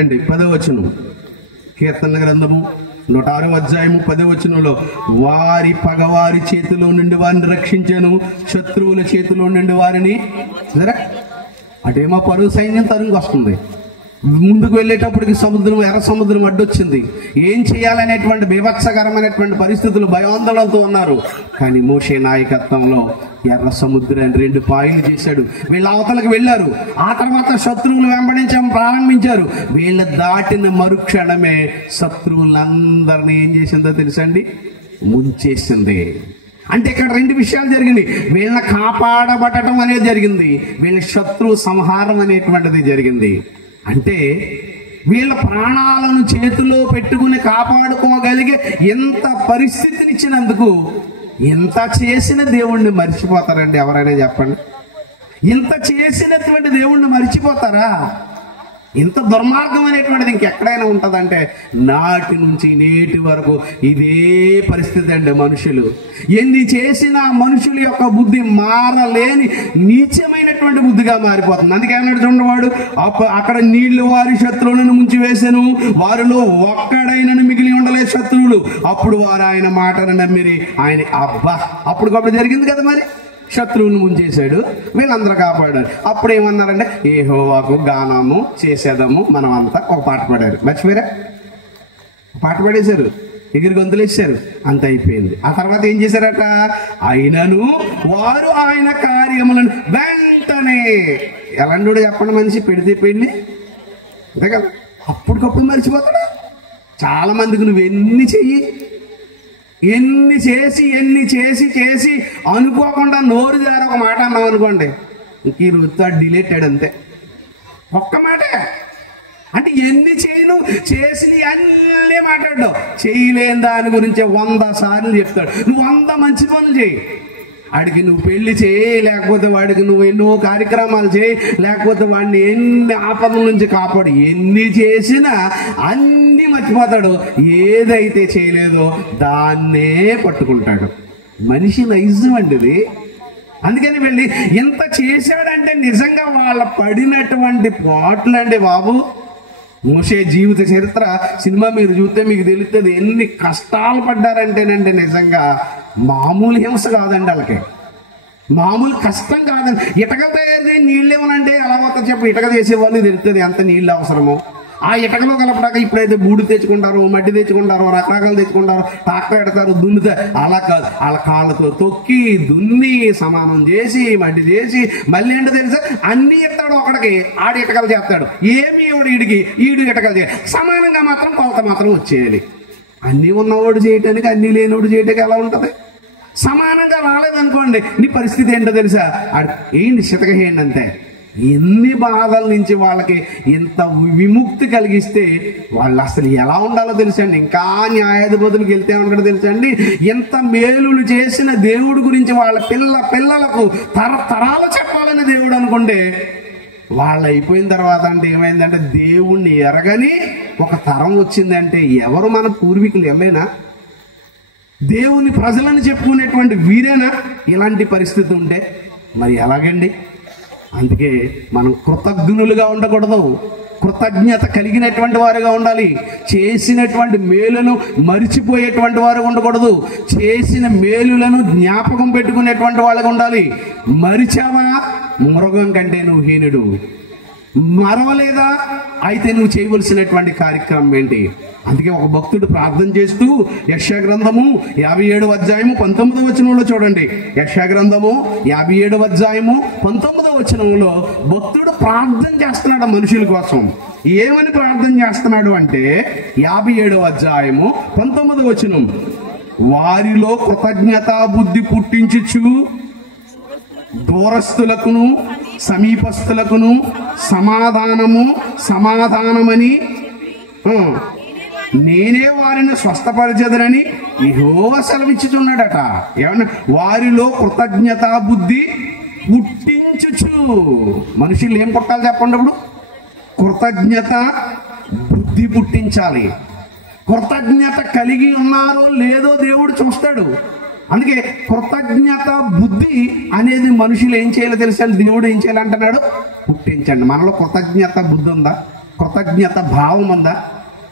చూడండి 10వ వచనం, కీర్తన గ్రంథము 106వ అధ్యాయము 10వ వచనంలో, వారి పగవారి చేతిలో నుండి వారిని రక్షించాను, శత్రువుల చేతిలో నుండి వారిని సరే అటేమో పరుగు సైన్యం తరుగు వస్తుంది. ముందుకు వెళ్ళేటప్పటికి ఎర్ర సముద్రం అడ్డొచ్చింది. ఏం చేయాలనేటువంటి బీభత్సకరమైనటువంటి పరిస్థితులు, భయాందోళనతో ఉన్నారు. కానీ మోషే నాయకత్వంలో ఎర్ర సముద్రాన్ని 2 పాయలు చేశాడు. వీళ్ళ అవతలకు వెళ్ళారు. ఆ తర్వాత శత్రువులు వెంబడించడం ప్రారంభించారు. వీళ్ళ దాటిన మరుక్షణమే శత్రువులందరినీ ఏం చేసిందో తెలుసండి, ముంచేసింది. అంటే ఇక్కడ 2 విషయాలు జరిగింది. వీళ్ళని కాపాడబడటం అనేది జరిగింది, వీళ్ళ శత్రువు సంహారం అనేటువంటిది జరిగింది. అంటే వీళ్ళ ప్రాణాలను చేతిలో పెట్టుకుని కాపాడుకోగలిగే ఎంత పరిస్థితినిచ్చినందుకు ఎంత చేసిన దేవుణ్ణి మర్చిపోతారండి? ఎవరైనా చెప్పండి. ఇంత చేసినటువంటి దేవుణ్ణి మర్చిపోతారా? ఇంత దుర్మార్గం అనేటువంటిది ఇంకెక్కడైనా ఉంటుందంటే నాటి నుంచి నేటి వరకు ఇదే పరిస్థితి అండి. మనుషులు ఎన్ని చేసినా మనుషుల యొక్క బుద్ధి మారలేని నీచమైనటువంటి బుద్ధిగా మారిపోతుంది. అందుకే అన్నాడు చూడవాడు, అక్కడ నీళ్లు వారి శత్రువులను ముంచి వేసెను, వారిలో ఒక్కడైనను మిగిలి ఉండలేదు శత్రువులు. అప్పుడు వారు ఆయన మాటను నమ్మిరి. ఆయన అబ్బా, అప్పటికప్పుడు జరిగింది కదా, మరి శత్రువుని ముంచేశాడు, వీళ్ళందరూ కాపాడారు. అప్పుడు ఏమన్నారంటే యెహోవాకు గానము చేసేదాము మనం అంతా ఒక పాట పాడారు. మర్చిపోయారా? పాట పాడేశారు, ఎగిరి గొంతులు వేసారు, అంత అయిపోయింది. ఆ తర్వాత ఏం చేశారట, అయినను వారు ఆయన కార్యములను వెంటనే, ఎలాంటి చెప్పండి, మనిషి పెడితే పెళ్ళి అంతే కదా, అప్పటికప్పుడు మర్చిపోతాడా? చాలా మందికి నువ్వు ఎన్ని చేసి అనుకోకుండా నోరు జారి ఒక మాట అన్నావు అనుకోండి, ఇంక ఈ రోజుతో డిలేటెడ్ అంతే. ఒక్క మాట అంటే ఎన్ని చేసి అన్నీ మాట్లాడవు, చేయలేని దాని గురించి 100 సార్లు చెప్తాడు. నువ్వు 100 మంచి పనులు చేయి, వాడికి నువ్వు పెళ్లి చేయి, లేకపోతే వాడికి నువ్వు ఎన్నో కార్యక్రమాలు చేయి, లేకపోతే వాడిని ఎన్ని ఆపదల నుంచి కాపాడు, ఎన్ని చేసినా అన్నీ మర్చిపోతాడు. ఏదైతే చేయలేదో దాన్నే పట్టుకుంటాడు. మనిషి నైజం అండి ఇది. అందుకని వెళ్ళి ఎంత చేశాడంటే నిజంగా వాళ్ళ పడినటువంటి పాటలండి బాబు. మోషే జీవిత చరిత్ర సినిమా మీరు చూస్తే మీకు తెలుస్తుంది. ఎన్ని కష్టాలు పడ్డారంటేనండి నిజంగా మామూలు హింస కాదండి. వాళ్ళకి మామూలు కష్టం కాదండి. ఇటక తయారు చేసి నీళ్ళు ఏమనంటే ఎలా మొత్తం చెప్పి ఇటక చేసేవాళ్ళు తెలుస్తుంది ఎంత నీళ్ళు అవసరమో. ఆ ఇటకలో కలపడాక ఇప్పుడైతే బూడి తెచ్చుకుంటారు, మట్టి తెచ్చుకుంటారు, రకరకాలు తెచ్చుకుంటారు, ట్రాక్టర్ పెడతారు, దున్నుతారు. అలా కాదు, వాళ్ళ కాళ్ళతో తొక్కి దున్ని సమానం చేసి మట్టి చేసి మళ్ళీ ఏంటో తెలుసా, అన్ని ఎత్తాడు ఒకడికి, ఆడి ఇటకలు చేస్తాడు. ఏమి ఈడు ఇటకలు చేయాలి, సమానంగా మాత్రం కొలత మాత్రం వచ్చేయాలి. అన్నీ ఉన్నవాడు చేయటానికి అన్నీ లేనివాడు చేయటానికి ఎలా ఉంటుంది? సమానంగా రాలేదనుకోండి నీ పరిస్థితి ఏంటో తెలుసా, ఏంటి చితకహేయండి అంతే. ఎన్ని బాధల నుంచి వాళ్ళకి ఇంత విముక్తి కలిగిస్తే వాళ్ళు అసలు ఎలా ఉండాలో తెలుసండి. ఇంకా న్యాయాధిపతులకు వెళ్తే ఉంటాడో తెలుసండి, ఎంత మేలులు చేసిన దేవుడి గురించి వాళ్ళ పిల్లలకు తరతరాలు చెప్పాలని దేవుడు అనుకుంటే వాళ్ళు అయిపోయిన తర్వాత అంటే ఏమైందంటే దేవుణ్ణి ఎరగని ఒక తరం వచ్చిందంటే ఎవరు మన పూర్వీకులు ఎవరైనా దేవుని ప్రజలను చెప్పుకునేటువంటి వీరేనా ఇలాంటి పరిస్థితి ఉంటే మరి ఎలాగండి? అందుకే మనం కృతజ్ఞులుగా ఉండకూడదు, కృతజ్ఞత కలిగినటువంటి వారుగా ఉండాలి. చేసినటువంటి మేలును మరిచిపోయేటువంటి వారు ఉండకూడదు, చేసిన మేలులను జ్ఞాపకం పెట్టుకునేటువంటి వాళ్ళగా ఉండాలి. మరిచావా, మృగం కంటే నువ్వు హీనుడు. మరవలేదా, అయితే నువ్వు చేయవలసినటువంటి కార్యక్రమం ఏంటి? అందుకే ఒక భక్తుడు ప్రార్థన చేస్తూ యెషయా గ్రంథము 57వ అధ్యాయము 19వ వచనంలో చూడండి. యెషయా గ్రంథము 57వ అధ్యాయము 19వ వచనంలో భక్తుడు ప్రార్థన చేస్తున్నాడు మనుషుల కోసం. ఏమని ప్రార్థన చేస్తున్నాడు అంటే 57వ అధ్యాయము 19వ వచనం, వారిలో కృతజ్ఞతా బుద్ధి పుట్టించుచు దూరస్తులకును సమీపస్తులకును సమాధానమని నేనే వారిని స్వస్థపరచదనని యెహోవా సెలవిచ్చుచున్నాడట. ఏమన్నా, వారిలో కృతజ్ఞతా బుద్ధి పుట్టించుచు. మనుషులు ఏం పుట్టాలి చెప్పండి? అప్పుడు కృతజ్ఞత బుద్ధి పుట్టించాలి. కృతజ్ఞత కలిగి ఉన్నారో లేదో దేవుడు చూస్తాడు. అందుకే కృతజ్ఞత బుద్ధి అనేది మనుషులు ఏం చేయాలో తెలుసా? దేవుడు ఏం చేయాలంటున్నాడు? పుట్టించండి. మనలో కృతజ్ఞత బుద్ధి ఉందా? కృతజ్ఞత భావం ఉందా?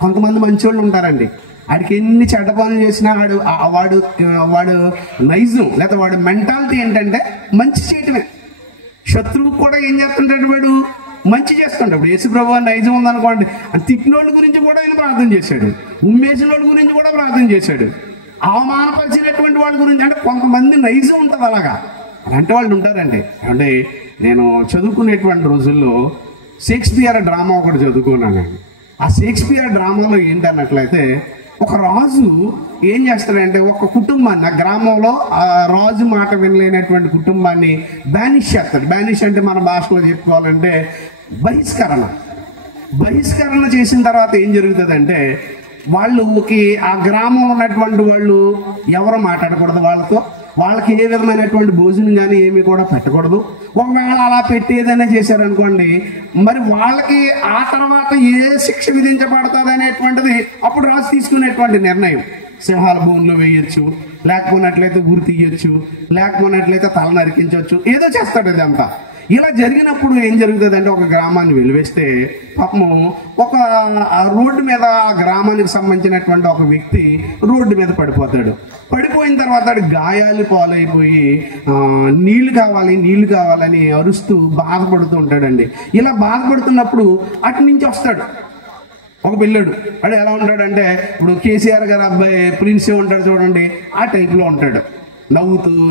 కొంతమంది మంచోళ్ళు ఉంటారండి, వాడికి ఎన్ని చెడ్డ పనులు చేసినా వాడు నైజం లేదా వాడు మెంటాలిటీ ఏంటంటే మంచి చేయటమే. శత్రువు కూడా ఏం చేస్తుంటాడు, వాడు మంచి చేస్తుంటాడు. ఇప్పుడు యేసుప్రభు నైజం ఉందనుకోండి, తిట్టినోళ్ళ గురించి కూడా ఆయన ప్రార్థన చేశాడు, ఉమ్మేసిన వాళ్ళ గురించి కూడా ప్రార్థన చేశాడు, అవమానపరిచినటువంటి వాళ్ళ గురించి. అంటే కొంతమంది నైజం ఉంటుంది అలాగా, అలాంటి వాళ్ళు ఉంటారండి. అంటే నేను చదువుకునేటువంటి రోజుల్లో షేక్స్పియర్ డ్రామా ఒకటి చదువుకున్నాను. ఆ షేక్స్పియర్ డ్రామాలో ఏంటన్నట్లయితే, ఒక రాజు ఏం చేస్తాడంటే ఒక కుటుంబాన్ని, ఆ గ్రామంలో ఆ రాజు మాట వినలేనటువంటి కుటుంబాన్ని బ్యానిష్ చేస్తాడు. బ్యానిష్ అంటే మన భాషలో చెప్పుకోవాలంటే బహిష్కరణ చేసిన తర్వాత ఏం జరుగుతుందంటే, వాళ్ళకి ఆ గ్రామంలో ఉన్నటువంటి వాళ్ళు ఎవరు మాట్లాడకూడదు, వాళ్ళకి ఏ విధమైనటువంటి భోజనం కానీ ఏమీ కూడా పెట్టకూడదు. ఒకవేళ అలా పెట్టి ఏదైనా చేశారనుకోండి, మరి వాళ్ళకి ఆ తర్వాత ఏ శిక్ష విధించబడుతుంది అనేటువంటిది అప్పుడు రాజు తీసుకునేటువంటి నిర్ణయం. సింహాల భూమిలో వేయొచ్చు, లేకపోయినట్లయితే ఉరి తీయొచ్చు, లేకపోయినట్లయితే తల నరికించవచ్చు, ఏదో చేస్తాడు ఇదంతా. ఇలా జరిగినప్పుడు ఏం జరుగుతుంది అంటే, ఒక గ్రామాన్ని వెలివేస్తే పాపము ఒక రోడ్డు మీద ఆ గ్రామానికి సంబంధించినటువంటి ఒక వ్యక్తి రోడ్డు మీద పడిపోతాడు. పడిపోయిన తర్వాత గాయాలు పాలైపోయి నీళ్లు కావాలని అరుస్తూ బాధపడుతూ ఉంటాడండి. ఇలా బాధపడుతున్నప్పుడు అటు నుంచి వస్తాడు ఒక పిల్లడు. వాడు ఎలా ఉంటాడంటే, ఇప్పుడు కేసీఆర్ గారు అబ్బాయి ప్రిన్స్ ఉంటాడు చూడండి, ఆ టైప్లో ఉంటాడు.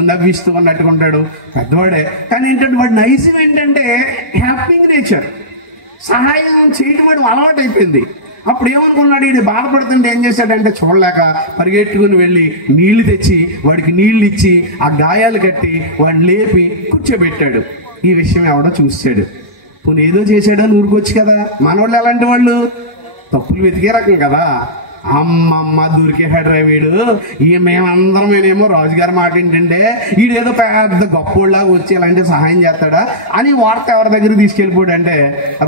నవ్విస్తూ అన్నట్టుగా ఉంటాడు, పెద్దవాడే. కానీ ఏంటంటే వాడు నైజం ఏంటంటే హ్యాపింగ్ నేచర్, సహాయం చేయడం వాడు అలవాటు అయిపోయింది. అప్పుడు ఏమనుకున్నాడు, వీడు బాధపడుతుంటే ఏం చేశాడంటే చూడలేక పరిగెట్టుకుని వెళ్ళి నీళ్లు తెచ్చి వాడికి నీళ్లు ఇచ్చి ఆ గాయాలు కట్టి వాడిని లేపి కూర్చోబెట్టాడు. ఈ విషయం ఎవడో చూసాడు, పోనీ ఏదో చేశాడని ఊరుకోవచ్చు కదా. మనవాళ్ళు ఎలాంటి వాళ్ళు, తప్పులు వెతికే రకం కదా. అమ్మమ్మ దొరికేసాడు రా వీడు, మేమందరమేనేమో రాజుగారి మాట ఏంటంటే వీడేదో పెద్ద గొప్పోళ్ళలాగా వచ్చి ఇలాంటి సహాయం చేస్తాడా అని వార్త ఎవరి దగ్గరికి తీసుకెళ్ళిపోయాడు అంటే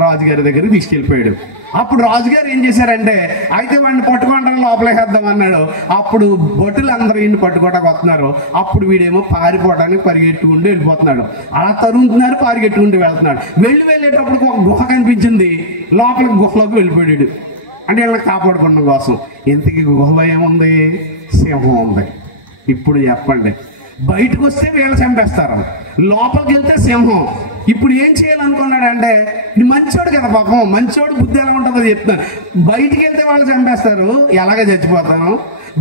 రాజుగారి దగ్గరికి తీసుకెళ్ళిపోయాడు. అప్పుడు రాజుగారు ఏం చేశారంటే, అయితే వాడిని పట్టుకుంటాను లోపలేసేద్దాం అన్నాడు. అప్పుడు భటులు అందరూ ఈయన్ని పట్టుకోవడానికి వస్తున్నారు. అప్పుడు వీడేమో పారిపోవడానికి పరిగెట్టుకుంటూ వెళ్ళిపోతున్నాడు. అలా తరుగుతున్నారు, పరిగెట్టుకుంటూ వెళ్తున్నాడు. వెళ్ళేటప్పుడు ఒక గుహ కనిపించింది, లోపలికి గుహలోకి వెళ్ళిపోయాడు. అంటే వీళ్ళని కాపాడుకోవడం కోసం. ఇంతకీ గుహలో ఏముంది, సింహం ఉంది. ఇప్పుడు చెప్పండి, బయటకు వస్తే వీళ్ళు చంపేస్తారు, లోపలికి వెళ్తే సింహం. ఇప్పుడు ఏం చేయాలనుకున్నాడంటే, ఇది మంచోడు కదా పాపం, మంచోడు బుద్ధి ఎలా ఉంటుందో చెప్తాను. బయటికి వెళ్తే వాళ్ళు చంపేస్తారు, ఎలాగ చచ్చిపోతాను,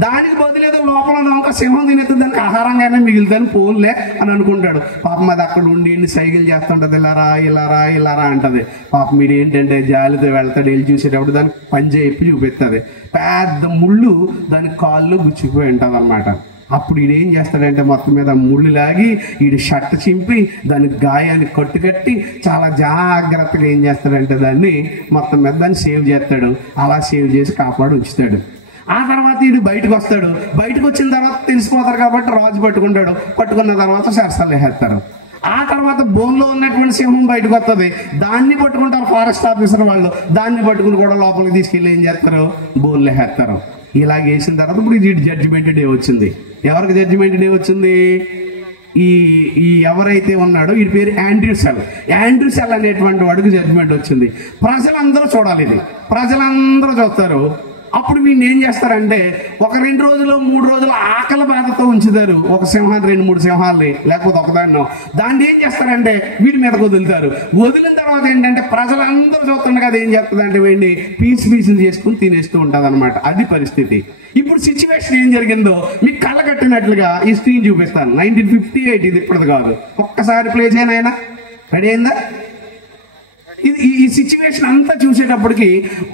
దానికి బదులేదో లోపల ఒక సింహం తినేస్తుంది, దానికి ఆహారంగానే మిగులుతాను పోన్లే అని అనుకుంటాడు. పాపం అది అక్కడ ఉండి సైకిల్ చేస్తుంటది, ఇలారా అంటది. పాపం మీరు ఏంటంటే జాలితో వెళ్తాడు, వెళ్ళి చూసేటప్పుడు దానికి పంజే ఇప్పి చూపిస్తుంది, పెద్ద ముళ్ళు దాని కాళ్ళు గుచ్చిపోయి ఉంటుంది అన్నమాట. అప్పుడు ఈడేం చేస్తాడంటే మొత్తం మీద ముళ్ళు లాగి ఈడు షర్ట్ చింపి దానికి గాయాన్ని కట్టి చాలా జాగ్రత్తగా ఏం చేస్తాడంటే దాన్ని మొత్తం మీద దాన్ని సేవ్ చేస్తాడు. అలా సేవ్ చేసి కాపాడు ఉంచుతాడు. ఆ తర్వాత వీడు బయటకు వస్తాడు. బయటకు వచ్చిన తర్వాత తెలిసిపోతారు కాబట్టి రాజు పట్టుకుంటాడు. పట్టుకున్న తర్వాత సరసాలు వేసేస్తారు. ఆ తర్వాత బోన్లో ఉన్నటువంటి సింహం బయటకు వస్తుంది, దాన్ని పట్టుకుంటారు ఫారెస్ట్ ఆఫీసర్ వాళ్ళు. దాన్ని పట్టుకుని కూడా లోపలికి తీసుకెళ్ళి ఏం చేస్తారు, బోన్లో వేస్తారు. ఇలాగ వేసిన తర్వాత ఇప్పుడు ఇది జడ్జిమెంట్ డే వచ్చింది. ఎవరికి జడ్జిమెంట్ డే వచ్చింది, ఈ ఎవరైతే ఉన్నాడో వీడి పేరు యాండ్రూ సెల్ అనేటువంటి వాడికి జడ్జిమెంట్ వచ్చింది. ప్రజలందరూ చూడాలి, ఇది ప్రజలందరూ చూస్తారు. అప్పుడు వీడిని ఏం చేస్తారంటే, ఒక 2 రోజులు 3 రోజులు ఆకలి బాధతో ఉంచుతారు. ఒక సింహాన్ని 2-3 సింహాలని, లేకపోతే ఒకదాన్నో. దాన్ని ఏం చేస్తారంటే వీడి మీదకి వదులుతారు. వదిలిన తర్వాత ఏంటంటే ప్రజలందరూ చూస్తుండగా అది ఏం చేస్తుందంటే వీడిని పీసులు చేసుకుని తినేస్తూ ఉంటుంది అనమాట. అది పరిస్థితి. ఇప్పుడు సిచ్యువేషన్ ఏం జరిగిందో మీకు కళ్ళ కట్టినట్లుగా ఈ స్క్రీన్ చూపిస్తాను. 1958, ఇది ఇప్పుడు కాదు, ఒక్కసారి ప్లే చేయను. ఆయన రెడీ అయిందా? ఈ సిచ్యువేషన్ అంతా చూసేటప్పటికి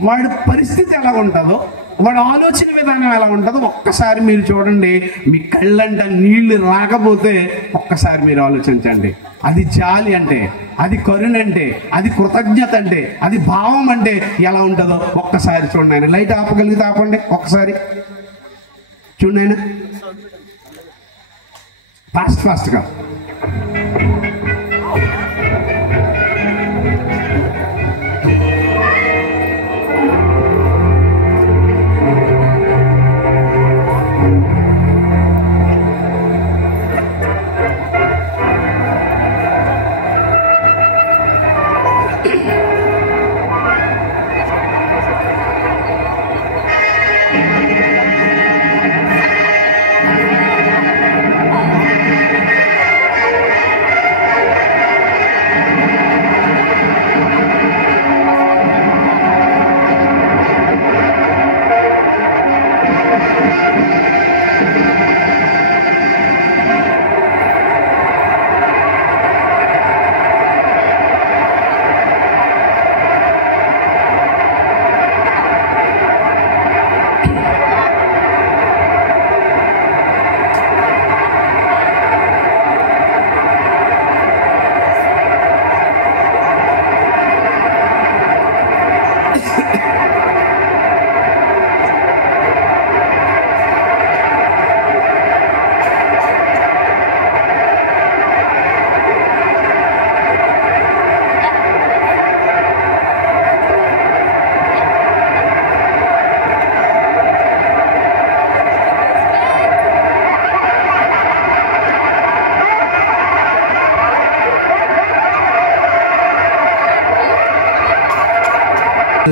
వాడి పరిస్థితి ఎలా ఉంటుందో, వాడు ఆలోచన విధానం ఎలా ఉంటుందో ఒక్కసారి మీరు చూడండి. మీ కళ్ళంట నీళ్లు రాకపోతే ఒక్కసారి మీరు ఆలోచించండి. అది జాలి అంటే, అది కరుణ అంటే, అది కృతజ్ఞత అంటే, అది భావం అంటే ఎలా ఉంటుందో ఒక్కసారి చూడండి. ఆయన లైట్ ఆపగలిగితే ఆపండి, ఒక్కసారి చూడండి. ఆయన ఫాస్ట్గా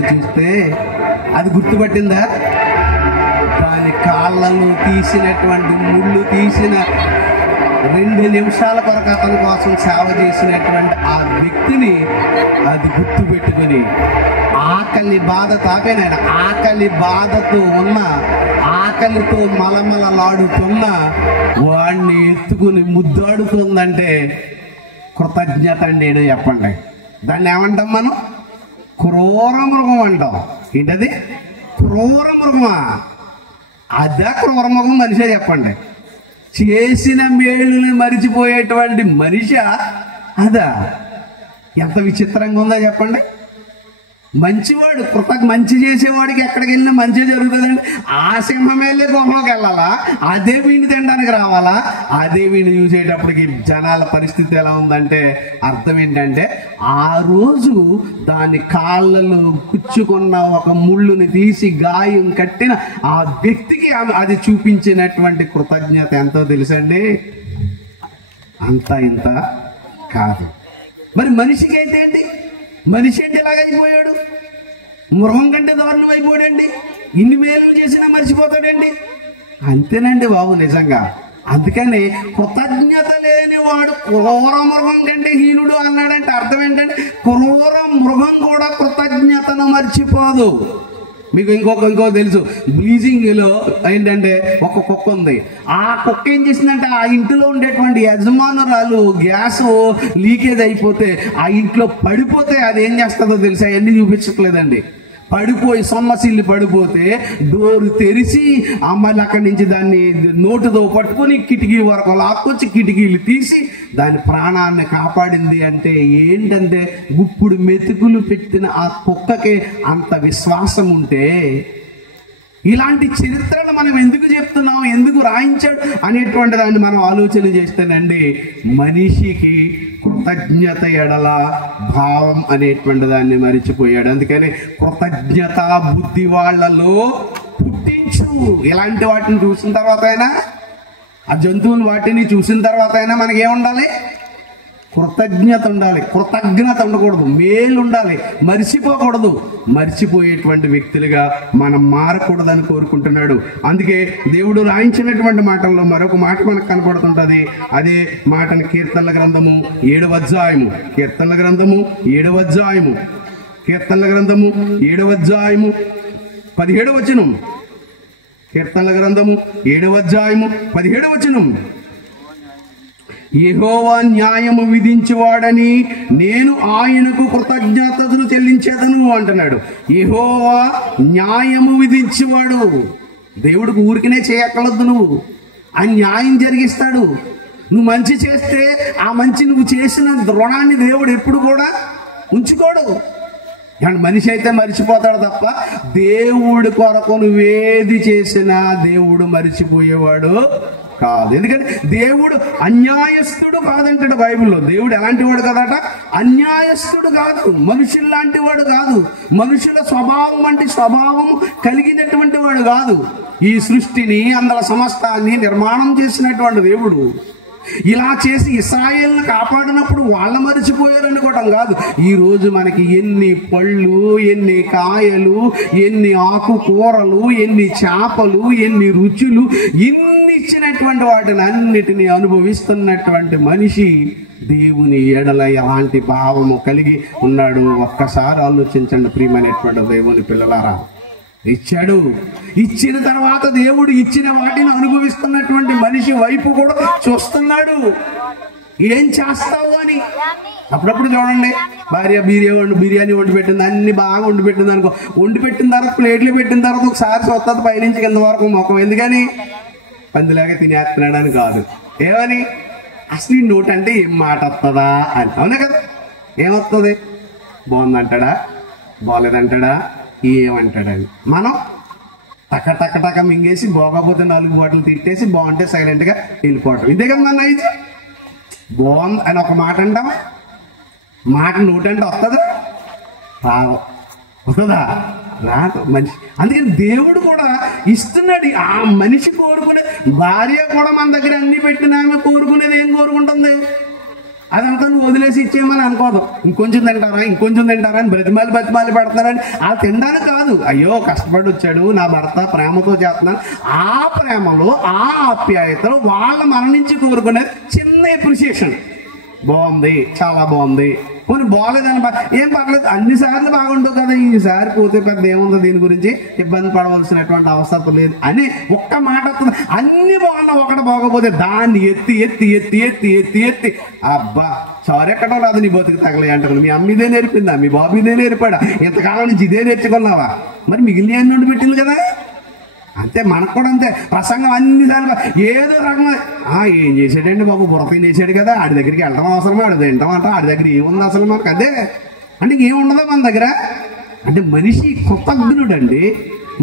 చూస్తే అది గుర్తుపట్టిందా? దాని కాళ్ళను తీసినటువంటి ముళ్ళు తీసిన 2 నిమిషాల కొరకు అతని కోసం సేవ చేసినటువంటి ఆ వ్యక్తిని అది గుర్తు పెట్టుకుని ఆకలి బాధ తాపేనాయన ఆకలి బాధతో ఉన్న ఆకలితో మలమలలాడుతున్న వాడిని ఎత్తుకుని ముద్దాడుతుందంటే కృతజ్ఞత అండి ఏదో చెప్పండి. దాన్ని ఏమంటాం మనం? క్రూర మృగం అంటాం. ఏంటది? క్రూర మృగమా? అదే క్రూర మృగం మనిషే చెప్పండి. చేసిన మేలుని మరిచిపోయేటువంటి మనిషి అదా? ఎంత విచిత్రంగా ఉందో చెప్పండి. మంచివాడు మంచి చేసేవాడికి ఎక్కడికి వెళ్ళినా మంచి జరుగుతుందండి. ఆ సింహం వెళ్ళే గుహలోకి వెళ్ళాలా? అదే వీడిని తినడానికి రావాలా? అదే వీడిని చూసేటప్పటికి జనాల పరిస్థితి ఎలా ఉందంటే అర్థం ఏంటంటే ఆ రోజు దాని కాళ్ళలో కుచ్చుకున్న ఒక ముళ్ళుని తీసి గాయం కట్టిన ఆ వ్యక్తికి అది చూపించినటువంటి కృతజ్ఞత ఎంతో తెలుసండి. అంత ఇంత కాదు. మరి మనిషికి అయితే ఏంటి? మనిషి అంటే ఇలాగైపోయాడు. మృగం కంటే దారుణం అయిపోయాడండి. ఇన్ని మేలు చేసినా మర్చిపోతాడండి. అంతేనండి బాబు, నిజంగా. అందుకని కృతజ్ఞత లేని వాడు క్రూర మృగం కంటే హీనుడు అన్నాడంటే అర్థం ఏంటంటే క్రూర మృగం కూడా కృతజ్ఞతను మర్చిపోదు. మీకు ఇంకో తెలుసు, బ్లీజింగ్లో ఏంటంటే ఒక కుక్క ఉంది. ఆ కుక్క ఏం చేసిందంటే ఆ ఇంటిలో ఉండేటువంటి యజమానురాలు గ్యాస్ లీకేజ్ అయిపోతే ఆ ఇంట్లో పడిపోతే అది ఏం చేస్తుందో తెలుసా? అవన్నీ చూపించట్లేదండి. పడిపోయి సొమ్మసిల్లి పడిపోతే డోరు తెరిచి మళ్ళీ అక్కడి నుంచి దాన్ని నోటుతో పట్టుకొని కిటికీ వరకు లాక్కొచ్చి కిటికీలు తీసి దాని ప్రాణాన్ని కాపాడింది. అంటే ఏంటంటే గుప్పుడు మెతుకులు పెట్టిన ఆ కుక్కకే అంత విశ్వాసం ఉంటే ఇలాంటి చరిత్రను మనం ఎందుకు చెప్తున్నాం, ఎందుకు రాయించాడు అనేటువంటి దాన్ని మనం ఆలోచన చేస్తేనండి మనిషికి కృతజ్ఞత ఎడల భావం అనేటువంటి దాన్ని మరిచిపోయాడు. అందుకని కృతజ్ఞత బుద్ధి వాళ్ళలో పుట్టించు. ఇలాంటి వాటిని చూసిన తర్వాత అయినా ఆ జంతువులు వాటిని చూసిన తర్వాత అయినా మనకేముండాలి? కృతజ్ఞత ఉండాలి. కృతజ్ఞత ఉండకూడదు, మేలు ఉండాలి, మర్చిపోకూడదు. మర్చిపోయేటువంటి వ్యక్తులుగా మనం మారకూడదని కోరుకుంటున్నాడు. అందుకే దేవుడు రాయించినటువంటి మాటల్లో మరొక మాట మనకు కనపడుతుంటది. అదే మాటని కీర్తనల గ్రంథము 7వ అధ్యాయము 7వ అధ్యాయము 17వ వచనం. కీర్తనల గ్రంథము 7వ అధ్యాయము 17వ వచనం. యెహోవా న్యాయము విధించువాడని నేను ఆయనకు కృతజ్ఞతలు చెల్లించేదను అంటున్నాడు. యెహోవా న్యాయము విధించువాడు. దేవుడికి ఊరికనే చేయక్కర్లేదు. నువ్వు ఆ న్యాయం జరిగిస్తాడు. నువ్వు మంచి చేస్తే ఆ మంచి నువ్వు చేసిన రుణాన్ని దేవుడు ఎప్పుడు కూడా ఉంచుకోడు. మనిషి అయితే మరిచిపోతాడు తప్ప దేవుడి కొరకు నువ్వేది చేసినా దేవుడు మరిచిపోయేవాడు కాదు. ఎందుకంటే దేవుడు అన్యాయస్తుడు కాదంటాడు బైబిల్లో. దేవుడు ఎలాంటి వాడు కదట? అన్యాయస్తుడు కాదు, మనుషుల్లాంటి వాడు కాదు, మనుషుల స్వభావం వంటి స్వభావం కలిగినటువంటి వాడు కాదు. ఈ సృష్టిని అందులో సమస్తాన్ని నిర్మాణం చేసినటువంటి దేవుడు ఇలా చేసి ఇశ్రాయేలును కాపాడినప్పుడు వాళ్ళ మరిచిపోయారు అనుకోవటం కాదు. ఈరోజు మనకి ఎన్ని పళ్ళు, ఎన్ని కాయలు, ఎన్ని ఆకుకూరలు, ఎన్ని చేపలు, ఎన్ని రుచులు, ఇన్ని ఇచ్చినటువంటి వాటిని అన్నిటినీ అనుభవిస్తున్నటువంటి మనిషి దేవుని ఎడల ఎలాంటి భావము కలిగి ఉన్నాడు ఒక్కసారి ఆలోచించండి ప్రియమైనటువంటి దేవుని పిల్లలారా. ఇచ్చాడు. ఇచ్చిన తర్వాత దేవుడు ఇచ్చిన వాటిని అనుభవిస్తున్నటువంటి మనిషి వైపు కూడా చూస్తున్నాడు. ఏం చేస్తావు అని. అప్పుడప్పుడు చూడండి, భార్య బిర్యానీ వండి పెట్టింది, అన్ని బాగా వండి పెట్టింది అనుకో. వండి పెట్టిన తర్వాత ప్లేట్లు పెట్టిన తర్వాత ఒకసారి చూస్తుంది పైనుంచి కింద వరకు ముఖం. ఎందుకని? పందిలాగా తినేస్తున్నాడని కాదు. ఏమని? అసలు ఈ నోట్ అంటే ఏం మాట వస్తుందా అని. అవునా కదా? ఏమొస్తుంది? బాగుందంటాడా, బాగోలేదంటాడా, ఏమంటాడని మనం టక మింగేసి బాగోపోతే 4 బాటలు తిట్టేసి బాగుంటే సైలెంట్గా వెళ్ళిపోవటం. ఇదే కదా మన అయితే బాగుంది అని ఒక మాట అంటామా? మాట నోటంటే వస్తుందా? రాదు. వస్తుందా? రాదు. మనిషి అందుకని దేవుడు కూడా ఇస్తున్నాడు. ఆ మనిషి కోరుకునే భార్య కూడా మన దగ్గర అన్ని పెట్టిన ఆమె కోరుకునేది ఏం కోరుకుంటుంది? అదంతా నువ్వు వదిలేసి ఇచ్చేయమని అనుకోదు. ఇంకొంచెం తింటారా అని బతిమాలి పెడతారని అలా తినడానికి కాదు. అయ్యో కష్టపడి వచ్చాడు నా భర్త, ప్రేమతో చేస్తున్నాను, ఆ ప్రేమలో ఆ ఆప్యాయతలో వాళ్ళ మన నుంచి కోరుకునేది చిన్న ఎప్రిసియేషన్. బాగుంది, చాలా బాగుంది, పోనీ బాగోలేదని ఏం పర్లేదు, అన్నిసార్లు బాగుండవు కదా, ఈసారి పోతే పెద్ద ఏముందో, దీని గురించి ఇబ్బంది పడవలసినటువంటి అవసరం లేదు అని ఒక్క మాట వస్తుంది. అన్ని బాగున్నా ఒకటి బాగోపోతే దాన్ని ఎత్తి ఎత్తి ఎత్తి ఎత్తి ఎత్తి ఎత్తి అబ్బా చారు ఎక్కడం రాదు నీ బతుకు తగలే అంటారు. మీ అమ్మ ఇదే నేర్పిందా, మీ బాబు ఇదే నేర్పాడా, ఇంతకాలం నుంచి ఇదే నేర్చుకున్నావా? మరి మిగిలిన నుండి పెట్టింది కదా. అంతే మనకు కూడా అంతే. ప్రసంగం అన్నిసార్లు ఏదో రకమైన ఏం చేశాడండి బాబు, బుర్ర చేశాడు కదా, ఆడి దగ్గరికి వెళ్ళడం అవసరమా, ఆడి తింటాం అంట, ఆడి దగ్గర ఏముంది అసలు మనకు, అదే అంటే ఏముండదు మన దగ్గర. అంటే మనిషి కృతజ్ఞుడండి.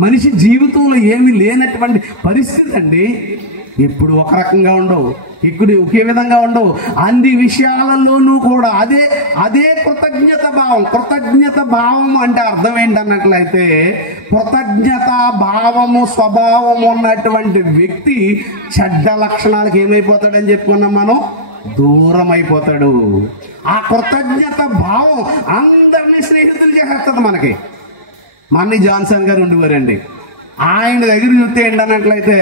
మనిషి జీవితంలో ఏమీ లేనటువంటి పరిస్థితి అండి. ఎప్పుడు ఒక రకంగా ఉండవు, ఇప్పుడు ఒకే విధంగా ఉండవు. అన్ని విషయాలలోనూ కూడా అదే కృతజ్ఞత భావం అంటే అర్థం ఏంటన్నట్లయితే, కృతజ్ఞత భావము స్వభావం ఉన్నటువంటి వ్యక్తి చెడ్డ లక్షణాలకు ఏమైపోతాడని చెప్పుకున్నాం మనం, దూరం అయిపోతాడు. ఆ కృతజ్ఞత భావం అందరినీ స్నేహితులు చేసేస్తుంది మనకి. మన్ని జాన్సన్ గారు ఉండేవారండి. ఆయన దగ్గర చూస్తే ఏంటన్నట్లయితే,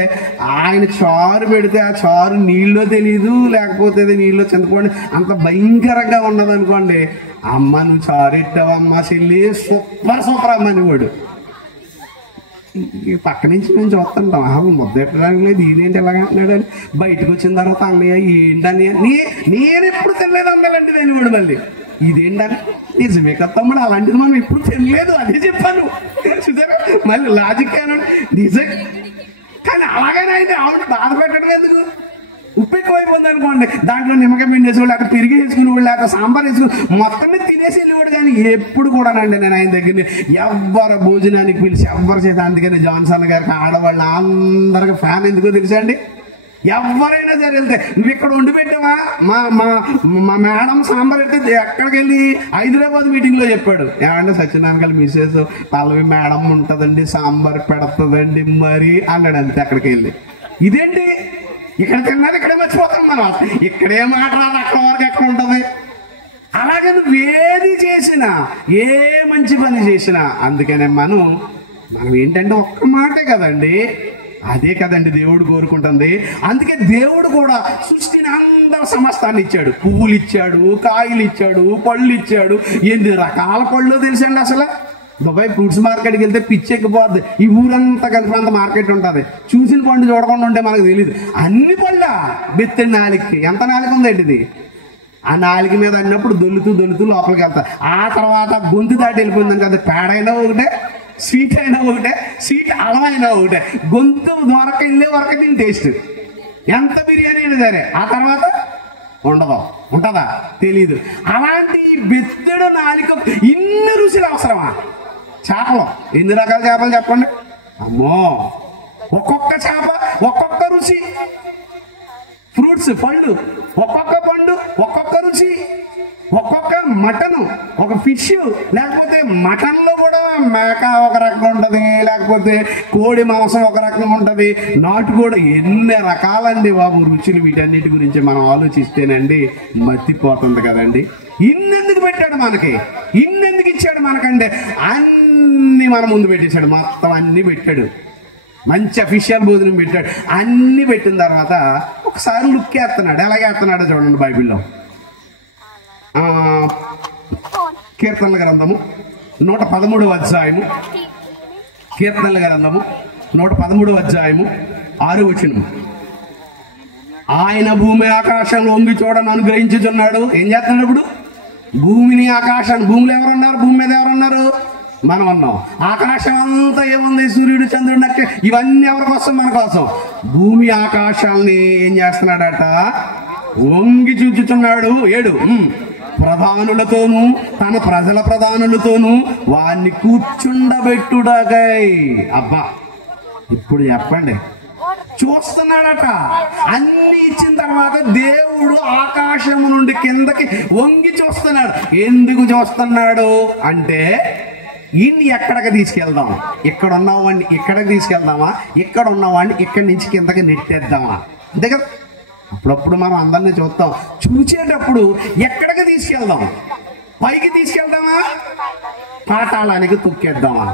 ఆయన చారు పెడితే ఆ చారు నీళ్ళో తెలియదు, లేకపోతే నీళ్ళలో చింతపండు అంత భయంకరంగా ఉన్నది అనుకోండి, అమ్మ నువ్వు చారు ఎట్టావమ్మ చెల్లి, సూపర్ అమ్మ అని వాడు. పక్క నుంచి మేము చూస్తుంటాం, ముద్ద పెట్టడానికి లేదు, ఇదేంటి ఎలాగ అంటున్నాడు అని. బయటకు వచ్చిన తర్వాత అన్నయ్య ఏంటన్నయ్య, నేను ఎప్పుడు తినలేదు అన్నలాంటిది అని వాడు. మళ్ళీ ఇదేంటని, నిజమే కదా తమ్ముడు, అలాంటిది మనం ఎప్పుడు తినలేదు, అదే చెప్పాను. చూసారా మళ్ళీ లాజిక్ నిజం. కానీ అలాగైనా అయితే ఆవిడ బాధ పెట్టడం ఎందుకు? ఉప్పు ఎక్కువైపోయింది అనుకోండి, దాంట్లో నిమ్మకాయ పిండేసేవాళ్ళు, లేకపోతే పెరిగి వేసుకునేవాళ్ళు, లేకపోతే సాంబార్ వేసుకుని మొత్తమే తినేసి వెళ్ళేవాడు. కానీ ఎప్పుడు కూడానండి నేను ఆయన దగ్గర ఎవ్వరు భోజనానికి పిలిచి ఎవ్వరు చేసి, అందుకని జాన్సన్ గారికి ఆడవాళ్ళు అందరికి ఫ్యాన్ ఎందుకో తెలుసా అండి. ఎవరైనా సరే వెళ్తే, నువ్వు ఇక్కడ వండి పెట్టావా, మా మేడం సాంబార్ అయితే ఎక్కడికి వెళ్ళి హైదరాబాద్ మీటింగ్ లో చెప్పాడు, ఏమంటే సత్యనారాయణ గారు మిస్సెస్ పల్లవి మేడం ఉంటదండి, సాంబార్ పెడతదండి మరి అన్నాడు. అంతే అక్కడికి వెళ్ళి. ఇదేంటి ఇక్కడ తిన్నది ఇక్కడే మర్చిపోతాం మనం, ఇక్కడే మాట రాదు, అక్కడ వరకు ఎక్కడ ఉంటది. అలాగే నువ్వు ఏది చేసినా, ఏ మంచి పని చేసినా, అందుకనే మనం ఏంటంటే ఒక్క మాటే కదండి, అదే కదండి దేవుడు కోరుకుంటుంది. అందుకే దేవుడు కూడా సృష్టిని అందరూ సమస్తాన్ని ఇచ్చాడు. పువ్వులు ఇచ్చాడు, కాయలు ఇచ్చాడు, పళ్ళు ఇచ్చాడు. ఎన్ని రకాల పళ్ళు తెలుసండి అసలు. దుబాయ్ ఫ్రూట్స్ మార్కెట్కి వెళ్తే పిచ్చెక్కిపోద్ది. ఈ ఊరంతా కలిపి అంత మార్కెట్ ఉంటుంది. చూసిన పండు చూడకుండా ఉంటే మనకు తెలియదు. అన్ని పళ్ళ బెత్తడి నాలుగుకి ఎంత నాలుగు ఉందండి ఇది. ఆ నాలుగు మీద అన్నప్పుడు దొల్లుతూ లోపలికి వెళ్తా. ఆ తర్వాత గొంతు దాటి వెళ్ళిపోయిందని కదా, పేడైనా ఒకటే, స్వీట్ అయినా ఒకటే, స్వీట్ అలవైనా ఒకటే, గొంతు దొరక వెళ్ళే వరకు దీని టేస్ట్. ఎంత బిర్యానీ అయినా సరే ఆ తర్వాత ఉంటుందా తెలీదు. అలాంటి బెత్తడు నాలుక ఇన్ని రుచులు అవసరమా? చేపలు ఎన్ని రకాల చేపలు చెప్పండి. అమ్మో, ఒక్కొక్క చేప ఒక్కొక్క రుచి. ఫ్రూట్స్ పళ్ళు, ఒక్కొక్క పండు ఒక్కొక్క రుచి. ఒక్కొక్క మటను ఒక ఫిష్, లేకపోతే మటన్లో కూడా మేక ఒక రకంగా ఉంటుంది, లేకపోతే కోడి మాంసం ఒక రకంగా ఉంటుంది, నాటుకోడి. ఎన్ని రకాలండి బాబు రుచులు. వీటన్నిటి గురించి మనం ఆలోచిస్తేనండి మర్చిపోతుంది కదండి. ఇన్నెందుకు పెట్టాడు మనకి, ఇన్నెందుకు ఇచ్చాడు మనకంటే అన్ని మన ముందు పెట్టేశాడు. మొత్తం అన్ని పెట్టాడు. మంచి అఫీషియల్ భోజనం పెట్టాడు. అన్ని పెట్టిన తర్వాత ఒకసారి లుక్ వేస్తున్నాడు. ఎలాగేస్తున్నాడో చూడండి బైబిల్లో. కీర్తనల గ్రంథము 113వ అధ్యాయము, కీర్తనల గ్రంథము 113వ అధ్యాయము 6వ వచనం. ఆయన భూమి ఆకాశంలో వంగి చూడని అనుగ్రహించుచున్నాడు. ఏం చేస్తున్నాడు ఇప్పుడు? భూమిని ఆకాశాన్ని. భూమిలో ఎవరున్నారు? భూమి మీద ఎవరున్నారు? మనం ఉన్నాం. ఆకాశం అంతా ఏముంది? సూర్యుడు, చంద్రుడు, నక్షత్రం, ఇవన్నీ ఎవరి కోసం? మన కోసం. భూమి ఆకాశాలని ఏం చేస్తున్నాడట? వంగి చూచుచున్నాడు. 7 ప్రధానులతోనూ తన ప్రజల ప్రధానులతోనూ వారిని కూర్చుండబెట్టుడకై. అబ్బా, ఇప్పుడు చెప్పండి. చూస్తున్నాడట. అన్ని ఇచ్చిన తర్వాత దేవుడు ఆకాశం నుండి కిందకి వంగి చూస్తున్నాడు. ఎందుకు చూస్తున్నాడు అంటే, ఇన్ని ఎక్కడికి తీసుకెళ్దాం? ఇక్కడ ఉన్నవాడిని ఇక్కడికి తీసుకెళ్దామా? ఇక్కడ ఉన్నవాడిని ఇక్కడి నుంచి కిందకి నెట్టేద్దామా? అంతే కదా. అప్పుడప్పుడు మనం అందరినీ చూస్తాం, చూసేటప్పుడు ఎక్కడికి తీసుకెళ్దాం? పైకి తీసుకెళ్దామా, పాతాళానికి తొక్కేద్దామా?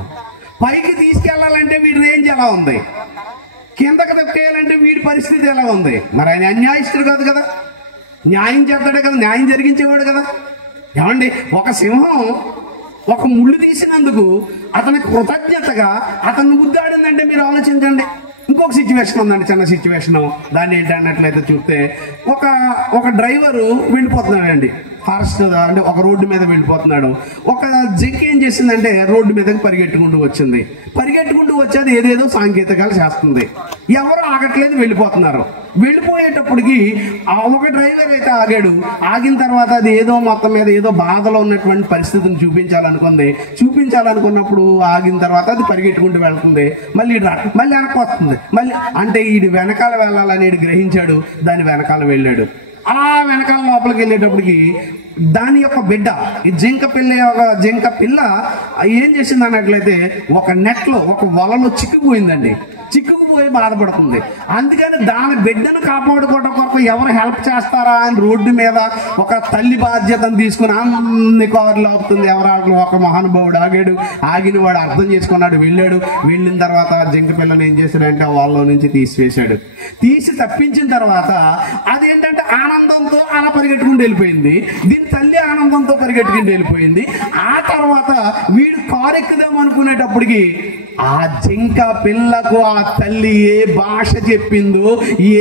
పైకి తీసుకెళ్లాలంటే వీడి రేంజ్ ఎలా ఉంది, కిందకి తొక్కేయాలంటే వీడి పరిస్థితి ఎలా ఉంది? మరి ఆయన అన్యాయస్తుడు కాదు కదా, న్యాయం చేస్తాడే కదా, న్యాయం జరిగించేవాడు కదా. ఏమండి, ఒక సింహం ఒక ముళ్ళు తీసినందుకు అతనికి కృతజ్ఞతగా అతను ముద్దాడిందంటే మీరు ఆలోచించండి. ఇంకొక సిచ్యువేషన్ ఉందండి, చిన్న సిచ్యువేషన్. దాన్ని ఏంటన్నట్లయితే చూస్తే ఒక డ్రైవరు వెళ్ళిపోతున్నాడండి ఫారెస్ట్, అంటే ఒక రోడ్డు మీద వెళ్ళిపోతున్నాడు. ఒక జింక ఏం చేసిందంటే రోడ్డు మీదకి పరిగెట్టుకుంటూ వచ్చింది. పరిగెట్టుకుంటూ వచ్చేది ఏదేదో సాంకేతికాలు చేస్తుంది. ఎవరు ఆగట్లేదు, వెళ్ళిపోతున్నారు. వెళ్ళిపోయేటప్పటికి ఒక డ్రైవర్ అయితే ఆగాడు. ఆగిన తర్వాత అది ఏదో మొత్తం మీద ఏదో బాధలో ఉన్నటువంటి పరిస్థితిని చూపించాలనుకున్నప్పుడు ఆగిన తర్వాత అది పరిగెట్టుకుంటూ వెళ్తుంది. మళ్ళీ వెనక్కి వస్తుంది. మళ్ళీ అంటే ఈడు వెనకాల వెళ్ళాలని గ్రహించాడు, దాని వెనకాల వెళ్ళాడు. అలా వెనకాల లోపలికి వెళ్ళేటప్పటికి దాని యొక్క బిడ్డ, ఈ జింక పిల్ల ఏం చేసింది అన్నట్లయితే ఒక నెట్లో, ఒక వలలో చిక్కుపోయిందండి. చిక్కుకుపోయి బాధపడుతుంది. అందుకని దాని బిడ్డను కాపాడుకోవడం కొరకు ఎవరు హెల్ప్ చేస్తారా అని రోడ్డు మీద ఒక తల్లి బాధ్యతను తీసుకుని అన్ని కార్లు ఆపుతుంది. ఎవరు ఒక మహానుభావుడు ఆగాడు. ఆగిన వాడు అర్థం చేసుకున్నాడు, వెళ్ళాడు. వెళ్ళిన తర్వాత జింక పిల్లని ఏం చేశాడంటే వాళ్ళలో నుంచి తీసి తప్పించిన తర్వాత అదేంటంటే ఆనందంతో అలా పరిగెట్టుకుంటూ వెళ్ళిపోయింది. దీని తల్లి ఆనందంతో పరిగెట్టుకుంటూ వెళ్ళిపోయింది. ఆ తర్వాత వీడు కారు ఎక్కుదాం అనుకునేటప్పటికి ఆ జింక పిల్లకు ఆ తల్లి ఏ భాష చెప్పిందో,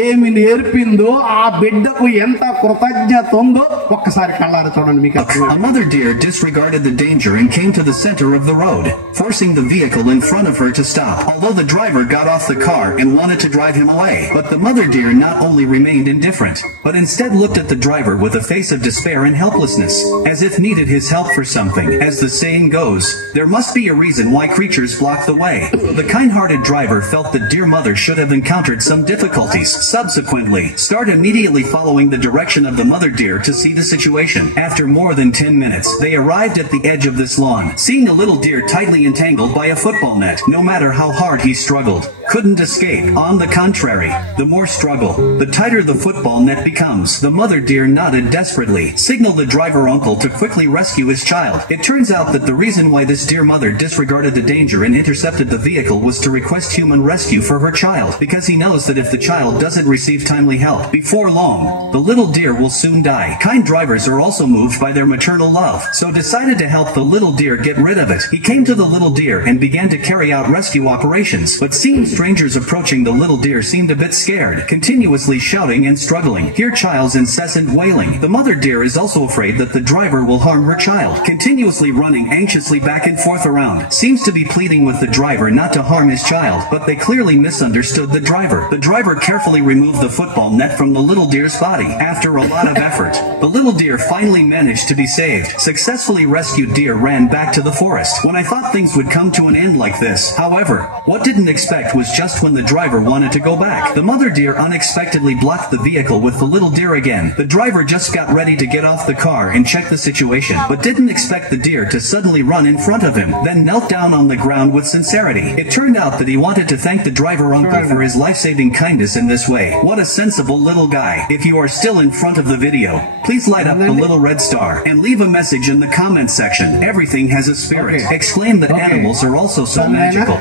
ఏమి నేర్పిందో, ఆ బిడ్డకు ఎంత కృతజ్ఞత ఉందో ఒక్కసారి కళ్ళారా చూడండి మీకు. A mother deer disregarded the danger and came to the center of the road, forcing the vehicle in front of her to stop. Although the driver got off the car and wanted to drive him away, but the mother deer not only remained indifferent, but instead looked at the driver with a face of despair and helplessness, as if needed his help for something. As the saying goes, there must be a reason why creatures block the way. The kind-hearted driver felt the deer mother should have encountered some difficulties. Subsequently, start immediately following the direction of the mother deer to see the situation. After more than 10 minutes, they arrived at the edge of this lawn, seeing the little deer tightly entangled by a football net. No matter how hard he struggled, couldn't escape. On the contrary, the more struggle, the tighter the football net becomes. The mother deer nodded desperately, signaled the driver uncle to quickly rescue his child. It turns out that the reason why this deer mother disregarded the danger and intercepted the vehicle was to request human rescue for her child, because he knows that if the child doesn't receive timely help before long, the little deer will soon die. Kind drivers are also moved by their maternal love, so decided to help the little deer get rid of it. He came to the little deer and began to carry out rescue operations, but seeing strangers approaching, the little deer seemed a bit scared, continuously shouting and struggling. Hear child's incessant wailing. The mother deer is also afraid that the driver will harm her child, continuously running anxiously back and forth around, seems to be pleading with the driver not to harm his child, but they clearly misunderstood the driver. The driver carefully removed the football net from the little deer's body. After a lot of effort, the little deer finally managed to be saved. Successfully rescued deer ran back to the forest. When I thought things would come to an end like this, however, what didn't expect was just when the driver wanted to go back, the mother deer unexpectedly blocked the vehicle with the little deer again. The driver just got ready to get off the car and check the situation, but didn't expect the deer to suddenly run in front of him, then knelt down on the ground with sincerity. It turned out that he wanted to thank the driver uncle for his life-saving kindness in this way. What a sensible little guy. If you are still in front of the video, please light up the little red star and leave a message in the comment section. Everything has a spirit. Exclaim that animals are also so magical.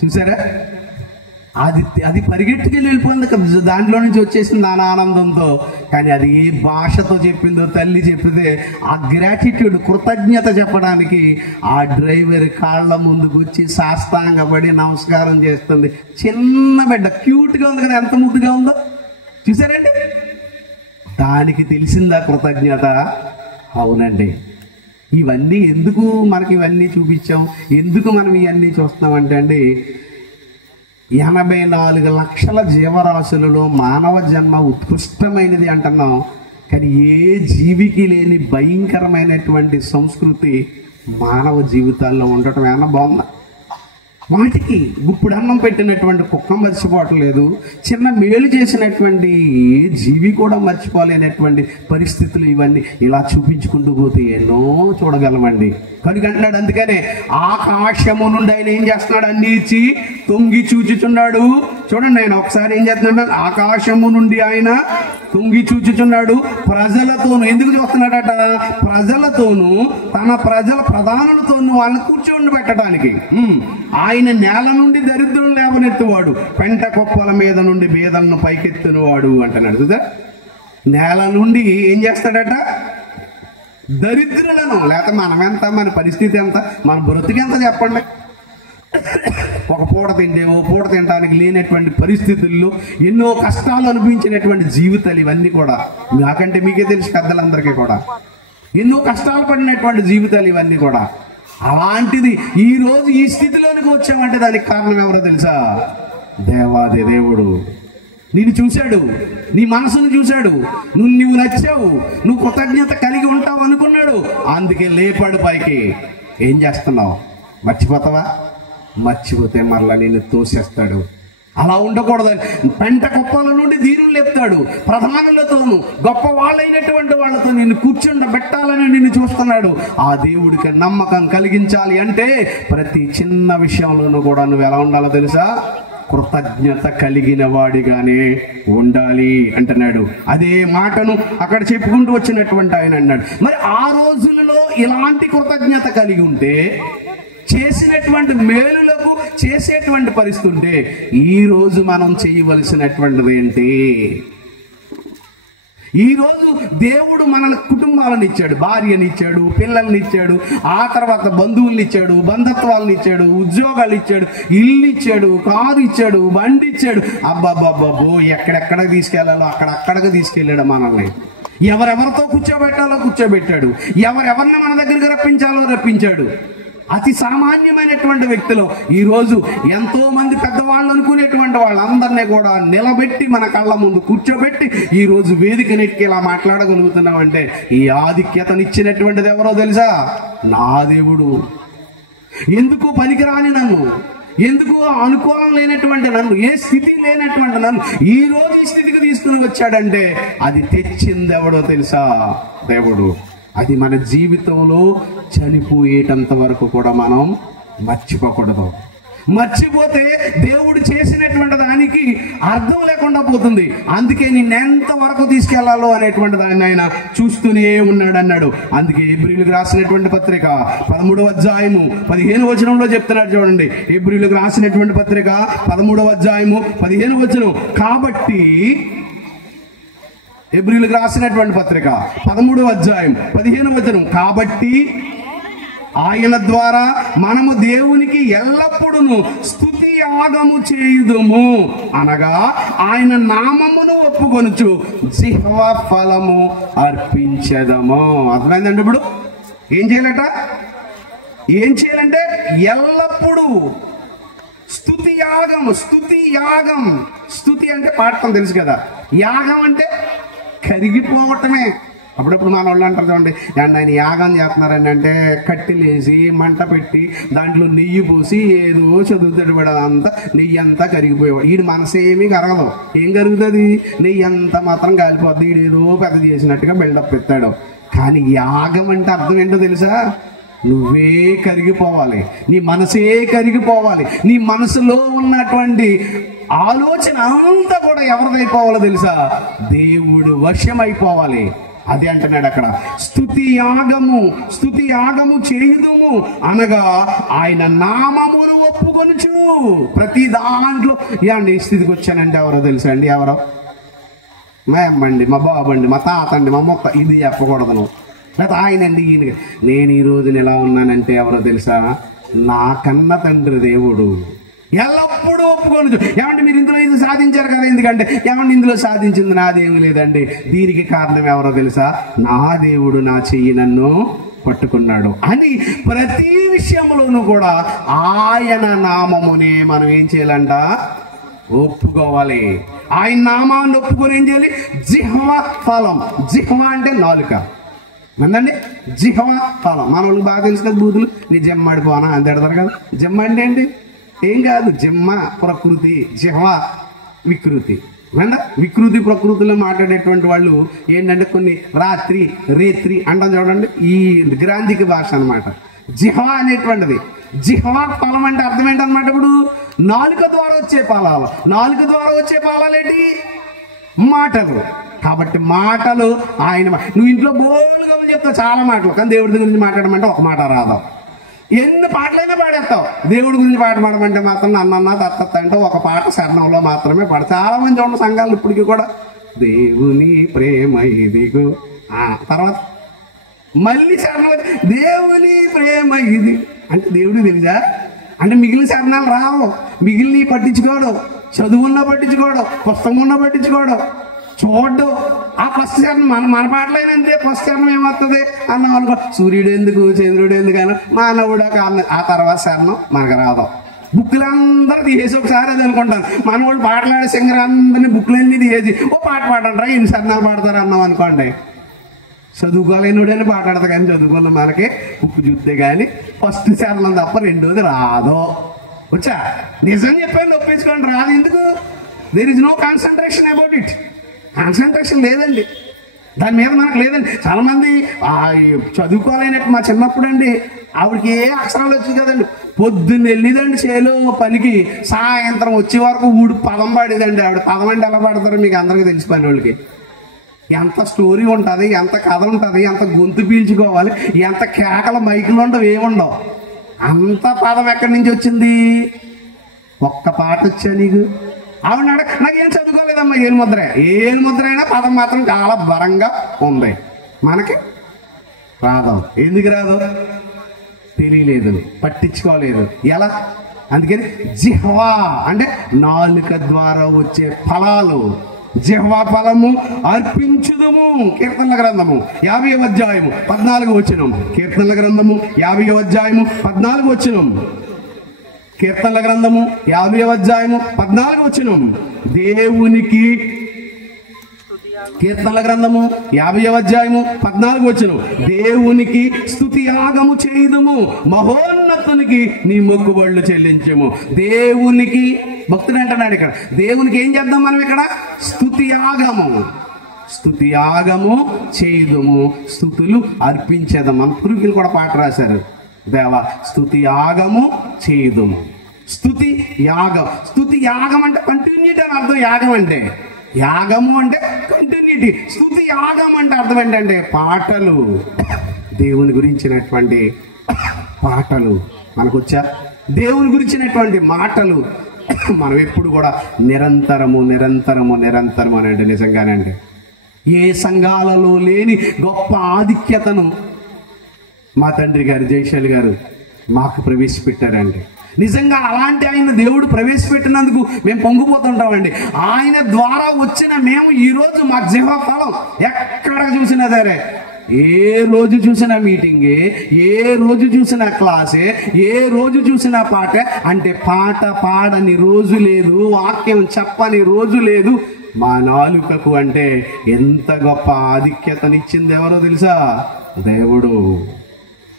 చూసారా, అది పరిగెట్టుకెళ్ళి వెళ్ళిపోయింది. దాంట్లో నుంచి వచ్చేసింది దాని ఆనందంతో. కానీ అది ఏ భాషతో చెప్పిందో తల్లి చెప్పితే ఆ గ్రాటిట్యూడ్, కృతజ్ఞత చెప్పడానికి ఆ డ్రైవర్ కాళ్ళ ముందుకు వచ్చి సాష్టాంగపడి నమస్కారం చేస్తుంది. చిన్న బిడ్డ, క్యూట్గా ఉంది కదా, ఎంత ముద్దుగా ఉందో చూసారండి. దానికి తెలిసిందా కృతజ్ఞత? అవునండి. ఇవన్నీ ఎందుకు మనకి ఇవన్నీ చూపించాం, ఎందుకు మనం ఇవన్నీ చూస్తామంటే అండి, 84 లక్షల జీవరాశులలో మానవ జన్మ ఉత్కృష్టమైనది అంటున్నాం. కానీ ఏ జీవికి లేని భయంకరమైనటువంటి సంస్కృతి మానవ జీవితాల్లో ఉండటం ఏమన్నా బాగుందా? వాటికి గుప్పుడు అన్నం పెట్టినటువంటి కుక్క మర్చిపోవట్లేదు. చిన్న మేలు చేసినటువంటి ఏ జీవి కూడా మర్చిపోలేనటువంటి పరిస్థితులు ఇవన్నీ ఇలా చూపించుకుంటూ పోతే ఎన్నో చూడగలమండి. కనుక అంటున్నాడు, అందుకనే ఆకాశము నుండి ఆయన ఏం చేస్తున్నాడు, అన్ని ఇచ్చి తొంగి చూచుచున్నాడు, చూడండి, ఆయన ఒకసారి ఏం చేస్తున్నాడు, ఆకాశము నుండి ఆయన తుంగి చూచుచున్నాడు, ప్రజలతోను. ఎందుకు చూస్తున్నాడట? ప్రజలతోను, తన ప్రజల ప్రధానులతోను వాళ్ళని కూర్చోండి పెట్టడానికి. ఆయన నేల నుండి దరిద్రులు లేవనెత్తువాడు, పెంట కుప్పల మీద నుండి బీదలను పైకెత్తునవాడు అంటున్నాడు. చూదా, నేల నుండి ఏం చేస్తాడట? దరిద్రులను. లేకపోతే మనమెంత, మన పరిస్థితి ఎంత, మన బ్రతికెంత చెప్పండి. ఒక పూట తింటే ఓ పూట తినడానికి లేనటువంటి పరిస్థితుల్లో ఎన్నో కష్టాలు అనిపించినటువంటి జీవితాలు ఇవన్నీ కూడా. నాకంటే మీకే తెలుసు, పెద్దలందరికీ కూడా ఎన్నో కష్టాలు పడినటువంటి జీవితాలు ఇవన్నీ కూడా. అలాంటిది ఈ రోజు ఈ స్థితిలోనికి వచ్చామంటే దానికి కారణం ఎవరో తెలుసా? దేవాది దేవుడు నిన్ను చూశాడు, నీ మనసును చూశాడు, నువ్వు నచ్చావు, నువ్వు కృతజ్ఞత కలిగి ఉంటావు అనుకున్నాడు, అందుకే లేపాడు పైకి. ఏం చేస్తున్నావు? మర్చిపోతావా? మర్చిపోతే మరలా నిన్ను తోసేస్తాడు. అలా ఉండకూడదని పెంట కుప్పల నుండి దీనులు లేపుతాడు, ప్రధానులతోనూ గొప్ప వాళ్ళైనటువంటి వాళ్ళతో నిన్ను కూర్చుండబెట్టాలని నిన్ను చూస్తున్నాడు. ఆ దేవుడికి నమ్మకం కలిగించాలి అంటే ప్రతి చిన్న విషయంలోనూ కూడా నువ్వు ఎలా ఉండాలో తెలుసా? కృతజ్ఞత కలిగిన వాడిగానే ఉండాలి అంటున్నాడు. అదే మాటను అక్కడ చెప్పుకుంటూ వచ్చినటువంటి ఆయన అన్నాడు. మరి ఆ రోజులలో ఇలాంటి కృతజ్ఞత కలిగి ఉంటే, చేసినటువంటి మేలులకు చేసేటువంటి పరిస్థితి ఉంటే, ఈ రోజు మనం చేయవలసినటువంటిది ఏంటి? ఈ రోజు దేవుడు మన కుటుంబాలను ఇచ్చాడు, భార్యని ఇచ్చాడు, పిల్లల్ని ఇచ్చాడు, ఆ తర్వాత బంధువుల్ని ఇచ్చాడు, బంధుత్వాలను ఇచ్చాడు, ఉద్యోగాలు ఇచ్చాడు, ఇల్లు ఇచ్చాడు, కారు ఇచ్చాడు, బండి ఇచ్చాడు. అబ్బాబ్బాబ్బో, ఎక్కడెక్కడికి తీసుకెళ్లాలో అక్కడక్కడికి తీసుకెళ్ళాడు మనల్ని. ఎవరెవరితో కూర్చోబెట్టాలో కూర్చోబెట్టాడు, ఎవరెవరిని మన దగ్గరికి రప్పించాలో రప్పించాడు. అతి సామాన్యమైనటువంటి వ్యక్తులు ఈ రోజు ఎంతో మంది పెద్దవాళ్ళు అనుకునేటువంటి వాళ్ళందరినీ కూడా నిలబెట్టి మన కళ్ళ ముందు కూర్చోబెట్టి ఈ రోజు వేదికనెక్కి ఇలా మాట్లాడగలుగుతున్నామంటే ఈ ఆధిక్యతనిచ్చినటువంటిది ఎవరో తెలుసా? నా దేవుడు. ఎందుకు పనికిరాని నన్ను, ఎందుకు అనుకూలం లేనటువంటి నన్ను, ఏ స్థితి లేనటువంటి నన్ను ఈ రోజు ఈ స్థితికి తీసుకుని వచ్చాడంటే అది తెచ్చింది ఎవడో తెలుసా? దేవుడు. అది మన జీవితంలో చనిపోయేటంత వరకు కూడా మనం మర్చిపోకూడదు. మర్చిపోతే దేవుడు చేసినటువంటి దానికి అర్థం లేకుండా పోతుంది. అందుకే నిన్నెంత వరకు తీసుకెళ్లాలో అనేటువంటి దాన్ని ఆయన చూస్తూనే ఉన్నాడు అన్నాడు. అందుకే హెబ్రీయులకు రాసినటువంటి పత్రిక 13వ అధ్యాయము 15వ వచనంలో చెప్తున్నాడు. చూడండి, హెబ్రీయులకు రాసినటువంటి పత్రిక 13వ అధ్యాయము 15వ వచనం. కాబట్టి హెబ్రీయులకు రాసినటువంటి పత్రిక 13వ అధ్యాయం 15వ వచనం. కాబట్టి ఆయన ద్వారా మనము దేవునికి ఎల్లప్పుడూ స్తుతి యాగము చేయుదుము, అనగా ఆయన నామమును ఒప్పుకొనుచు జిహ్వ ఫలము అర్పించదము. అర్థమైందండి? ఇప్పుడు ఏం చేయాలట? ఏం చేయాలంటే ఎల్లప్పుడూ స్తుతి యాగం. స్తుతి యాగం, స్తుతి అంటే పాడటం తెలుసు కదా, యాగం అంటే కరిగిపోవటమే. అప్పుడప్పుడు మన వాళ్ళు అంటారు చూడండి, ఆయన యాగం చేస్తున్నారని అంటే కట్టెలేసి మంట పెట్టి దాంట్లో నెయ్యి పోసి ఏదో చదువుతాడు కూడా, అంతా నెయ్యి అంతా కరిగిపోయేవాడు. వీడి మనసేమీ కరగదు. ఏం కరుగుతుంది? నెయ్యి అంతా మాత్రం కాలిపోద్ది. వీడు ఏదో పెద్ద చేసినట్టుగా బిల్డప్ ఎత్తాడు. కానీ యాగం అంటే అర్థం ఏంటో తెలుసా? నువ్వే కరిగిపోవాలి, నీ మనసే కరిగిపోవాలి, నీ మనసులో ఉన్నటువంటి ఆలోచన అంతా కూడా ఎవరిదైపోవాలో తెలుసా? దేవుడు వశమైపోవాలి. అది అంటున్నాడు అక్కడ. స్తుతి యాగము, స్తుతి యాగము చేయుదుము, అనగా ఆయన నామమును ఒప్పుకొనుచు. ప్రతి దాంట్లో ఏమండి ఈ స్థితికి వచ్చానంటే ఎవరో తెలుసా అండి? ఎవరో? మా అమ్మండి, మా బాబండి, మా తాత అండి, మా మొక్క. ఇది చెప్పకూడదు నువ్వు. లేకపోతే ఆయనండి, ఈయన. నేను ఈ రోజున ఎలా ఉన్నానంటే ఎవరో తెలుసా? నా కన్న తండ్రి దేవుడు. ఎల్లప్పుడూ ఒప్పుకోను. ఏమంటే మీరు ఇందులో ఇది సాధించారు కదా, ఎందుకంటే ఏమంటే ఇందులో సాధించింది నాదేమీ లేదండి. దీనికి కారణం ఎవరో తెలుసా? నా దేవుడు నా చెయ్యి నన్ను పట్టుకున్నాడు అని ప్రతి విషయంలోనూ కూడా ఆయన నామమునే మనం ఏం చేయాలంట? ఒప్పుకోవాలి. ఆయన నామాన్ని ఒప్పుకొని ఏం చేయాలి? జిహ్వ ఫలం. జిహ్వ అంటే నాలుక. మందండి జిహ్వ ఫలం. మన వాళ్ళకి బాగా తెలుసు కదా బూతులు. నీ జమ్మాడిపోనా అని తిడతారు కదా. జమ్మ అంటే ఏంటి? ఏం కాదు. జిమ్మ ప్రకృతి, జిహ్వ వికృతి. వికృతి ప్రకృతిలో మాట్లాడేటువంటి వాళ్ళు ఏంటంటే కొన్ని రాత్రి రేత్రి అంటాం చూడండి, ఈ గ్రాంధిక భాష అనమాట. జిహ్వ అనేటువంటిది. జిహ్వ ఫలం అంటే అర్థం ఏంటనమాట? ఇప్పుడు నాలుక ద్వారా వచ్చే ఫలాలు. నాలుక ద్వారా వచ్చే ఫలాలు ఏంటి? మాటలు. కాబట్టి మాటలు ఆయన నువ్వు ఇంట్లో బోలుగా చెప్తావు చాలా మాటలు, కానీ దేవుడి గురించి మాట్లాడమంటే ఒక మాట రాదు. ఎన్ని పాటలైనా పాడేస్తావు. దేవుడి గురించి పాట పాడమంటే మాత్రం నన్నన్నా తత్త అంటే ఒక పాట శరణంలో మాత్రమే పాడ. చాలా మంది ఉన్న సంఘాలు ఇప్పటికీ కూడా దేవుని ప్రేమ ఇదిగో, తర్వాత మళ్ళీ శరణం దేవుని ప్రేమ ఇది అంటే దేవుడికి తెలుసా? అంటే మిగిలిన శరణాలు రావు, మిగిలిన పట్టించుకోడు, చదువున్నా పట్టించుకోడు, పుస్తకం ఉన్నా పట్టించుకోడు, చూడ్డు. ఆ ఫస్ట్ చరణం మన పాటలైనంతే. ఫస్ట్ చరణం ఏమవుతుంది అన్నాం అనుకో, సూర్యుడు ఎందుకు చంద్రుడు ఎందుకు అని మానవుడు కాదు. ఆ తర్వాత చరణం మనకు రాదు. బుక్కులందరూ తీసేసి ఒకసారి అది అనుకుంటాను, మన వాళ్ళు పాటలాడే సింగర్ అందరినీ బుక్లన్నీ తీసేసి ఓ పాట పాడంటారా ఎన్ని శరణాలు పాడతారు అన్నాం అనుకోండి. చదువుకోలేనుడని పాటాడతా, కానీ చదువుకోవాలి మనకి ఉప్పు చూస్తే కానీ ఫస్ట్ చరణం తప్ప రెండోది రాదు. వచ్చా నిజం చెప్పండి, ఒప్పించుకోండి రాదు. ఎందుకు? There is no concentration about it. Concentration లేదండి దాని మీద, మనకు లేదండి. చాలా మంది చదువుకోలేనట్టు మా చిన్నప్పుడు అండి ఆవిడకి ఏ అక్షరాలు వచ్చి కదండి, పొద్దున్న వెళ్ళిదండి చేలో పనికి, సాయంత్రం వచ్చే వరకు పదం పాడేదండి ఆవిడ. పదం అంటే ఎలా పాడతారో మీకు అందరికీ తెలిసి పని వాళ్ళకి. ఎంత స్టోరీ ఉంటుంది, ఎంత కథ ఉంటుంది, ఎంత గొంతు పీల్చుకోవాలి, ఎంత కేకల మైకులు ఉండవు, ఏముండవు. అంత పదం ఎక్కడి నుంచి వచ్చింది? ఒక్క పాట వచ్చా నీకు? ఆవిడ నాకేం చదువుకోలేదమ్మా, ఏలుముద్ర. ఏలుముద్ర అయినా పదం మాత్రం చాలా బలంగా ఉంది. మనకి రాదు. ఎందుకు రాదు? తెలియలేదు, పట్టించుకోలేదు. ఎలా? అందుకని జిహ్వా అంటే నాలుక ద్వారా వచ్చే ఫలాలు. జిహ్వా ఫలము అర్పించుదము. కీర్తనల గ్రంథము 50వ అధ్యాయము 14వ వచనం. కీర్తనల గ్రంథము 50వ అధ్యాయము 14వ వచనం. కీర్తనల గ్రంథము 50వ అధ్యాయము 14వ వచనం. దేవునికి కీర్తనల గ్రంథము 50వ అధ్యాయము 14వ వచనం. దేవునికి స్తుతి యాగము చేయుదుము, మహోన్నతునికి నీ మొక్కుబళ్ళు చెల్లించము. దేవునికి భక్తుడు అంటున్నాడు ఇక్కడ. దేవునికి ఏం చేద్దాం మనం ఇక్కడ? స్తుతి యాగము. స్తుతి యాగము చేయుదుము, స్తుతులు అర్పించేద్దాం. మన పురుగులు కూడా పాట రాశారు, దేవా స్తుతి యాగము చేయుదుము. స్తుతి యాగం. స్తుతి యాగం అంటే కంటిన్యూటీ అని అర్థం. యాగం అంటే, యాగము అంటే కంటిన్యూటీ. స్తుతి యాగం అంటే అర్థం ఏంటంటే పాటలు, దేవుని గురించినటువంటి పాటలు. మనకు వచ్చా దేవుని గురించినటువంటి మాటలు మనం ఎప్పుడు కూడా నిరంతరము నిరంతరము నిరంతరము అని అంటే నిజంగానండి ఏ సంఘాలలో లేని గొప్ప ఆధిక్యతను మా తండ్రి గారు జయశాలి గారు మాకు ప్రవేశపెట్టారండి. నిజంగా అలాంటి ఆయన దేవుడు ప్రవేశపెట్టినందుకు మేము పొంగిపోతుంటామండి. ఆయన ద్వారా వచ్చిన మేము ఈరోజు మా జిహ్వా ఫలం ఎక్కడ చూసినా సరే, ఏ రోజు చూసినా మీటింగే, ఏ రోజు చూసినా క్లాసే, ఏ రోజు చూసినా పాటే. అంటే పాట పాడని రోజు లేదు, వాక్యం చెప్పని రోజు లేదు మా నాలుకకు. అంటే ఎంత గొప్ప ఆధిక్యతనిచ్చింది ఎవరో తెలుసా? దేవుడు.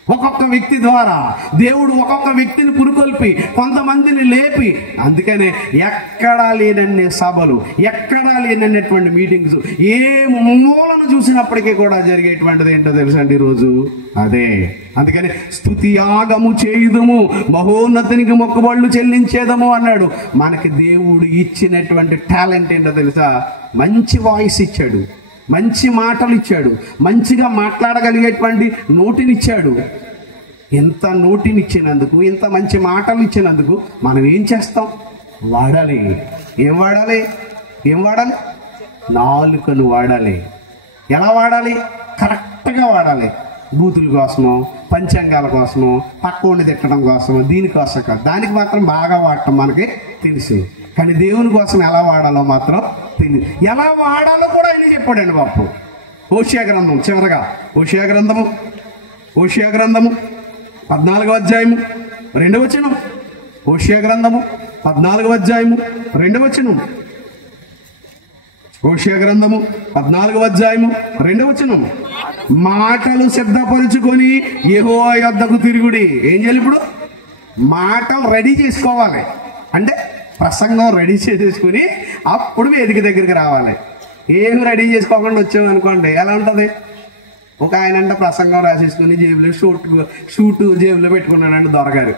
ఒక్కొక్క వ్యక్తి ద్వారా దేవుడు ఒక్కొక్క వ్యక్తిని పురుకొల్పి కొంతమందిని లేపి, అందుకనే ఎక్కడా లేనన్ని సభలు, ఎక్కడా లేనటువంటి మీటింగ్స్, ఏ మూలను చూసినప్పటికీ కూడా జరిగేటువంటిది ఏంటో తెలుసండి ఈరోజు అదే. అందుకని స్తుతి యాగము చేయుదుము, మహోన్నతునికి మొక్కుబళ్ళు చెల్లించేదము అన్నాడు. మనకి దేవుడు ఇచ్చినటువంటి టాలెంట్ ఏంటో తెలుసా? మంచి వాయిస్ ఇచ్చాడు, మంచి మాటలు ఇచ్చాడు, మంచిగా మాట్లాడగలిగేటువంటి నోటినిచ్చాడు. ఇంత నోటినిచ్చినందుకు, ఇంత మంచి మాటలు ఇచ్చినందుకు మనం ఏం చేస్తాం? వాడాలి. ఏం వాడాలి? ఏం వాడాలి? నాలుకను వాడాలి. ఎలా వాడాలి? కరెక్ట్గా వాడాలి. బూతుల కోసమో, పంచాంగాల కోసమో, పక్కోడిని తిట్టడం కోసమో, దీనికోసం కాదు. దానికి మాత్రం బాగా వాడటం మనకి తెలుసు, కానీ దేవుని కోసం ఎలా వాడాలో మాత్రం తెలియదు. ఎలా వాడాలో కూడా ఆయన చెప్పాడండి బాపు. హోషేయ గ్రంథం చివరగా, హోషేయ గ్రంథము 14వ అధ్యాయము 2వ వచనం. హోషేయ గ్రంథము 14వ అధ్యాయము 2వ వచనం. హోషేయ గ్రంథము 14వ అధ్యాయము 2వ వచనం. మాటలు సిద్ధపరుచుకొని యెహోవా యొద్దకు తిరుగుడి. ఏం చేయాలి ఇప్పుడు? మాటలు రెడీ చేసుకోవాలి. అంటే ప్రసంగం రెడీ చేసేసుకుని అప్పుడు వేదిక దగ్గరికి రావాలి. ఏమి రెడీ చేసుకోకుండా వచ్చావు అనుకోండి ఎలా ఉంటుంది? ఒక ఆయన అంటే ప్రసంగం రాసేసుకుని జేబులో షూట్ జేబులో పెట్టుకున్నాడంటే దొరగారు.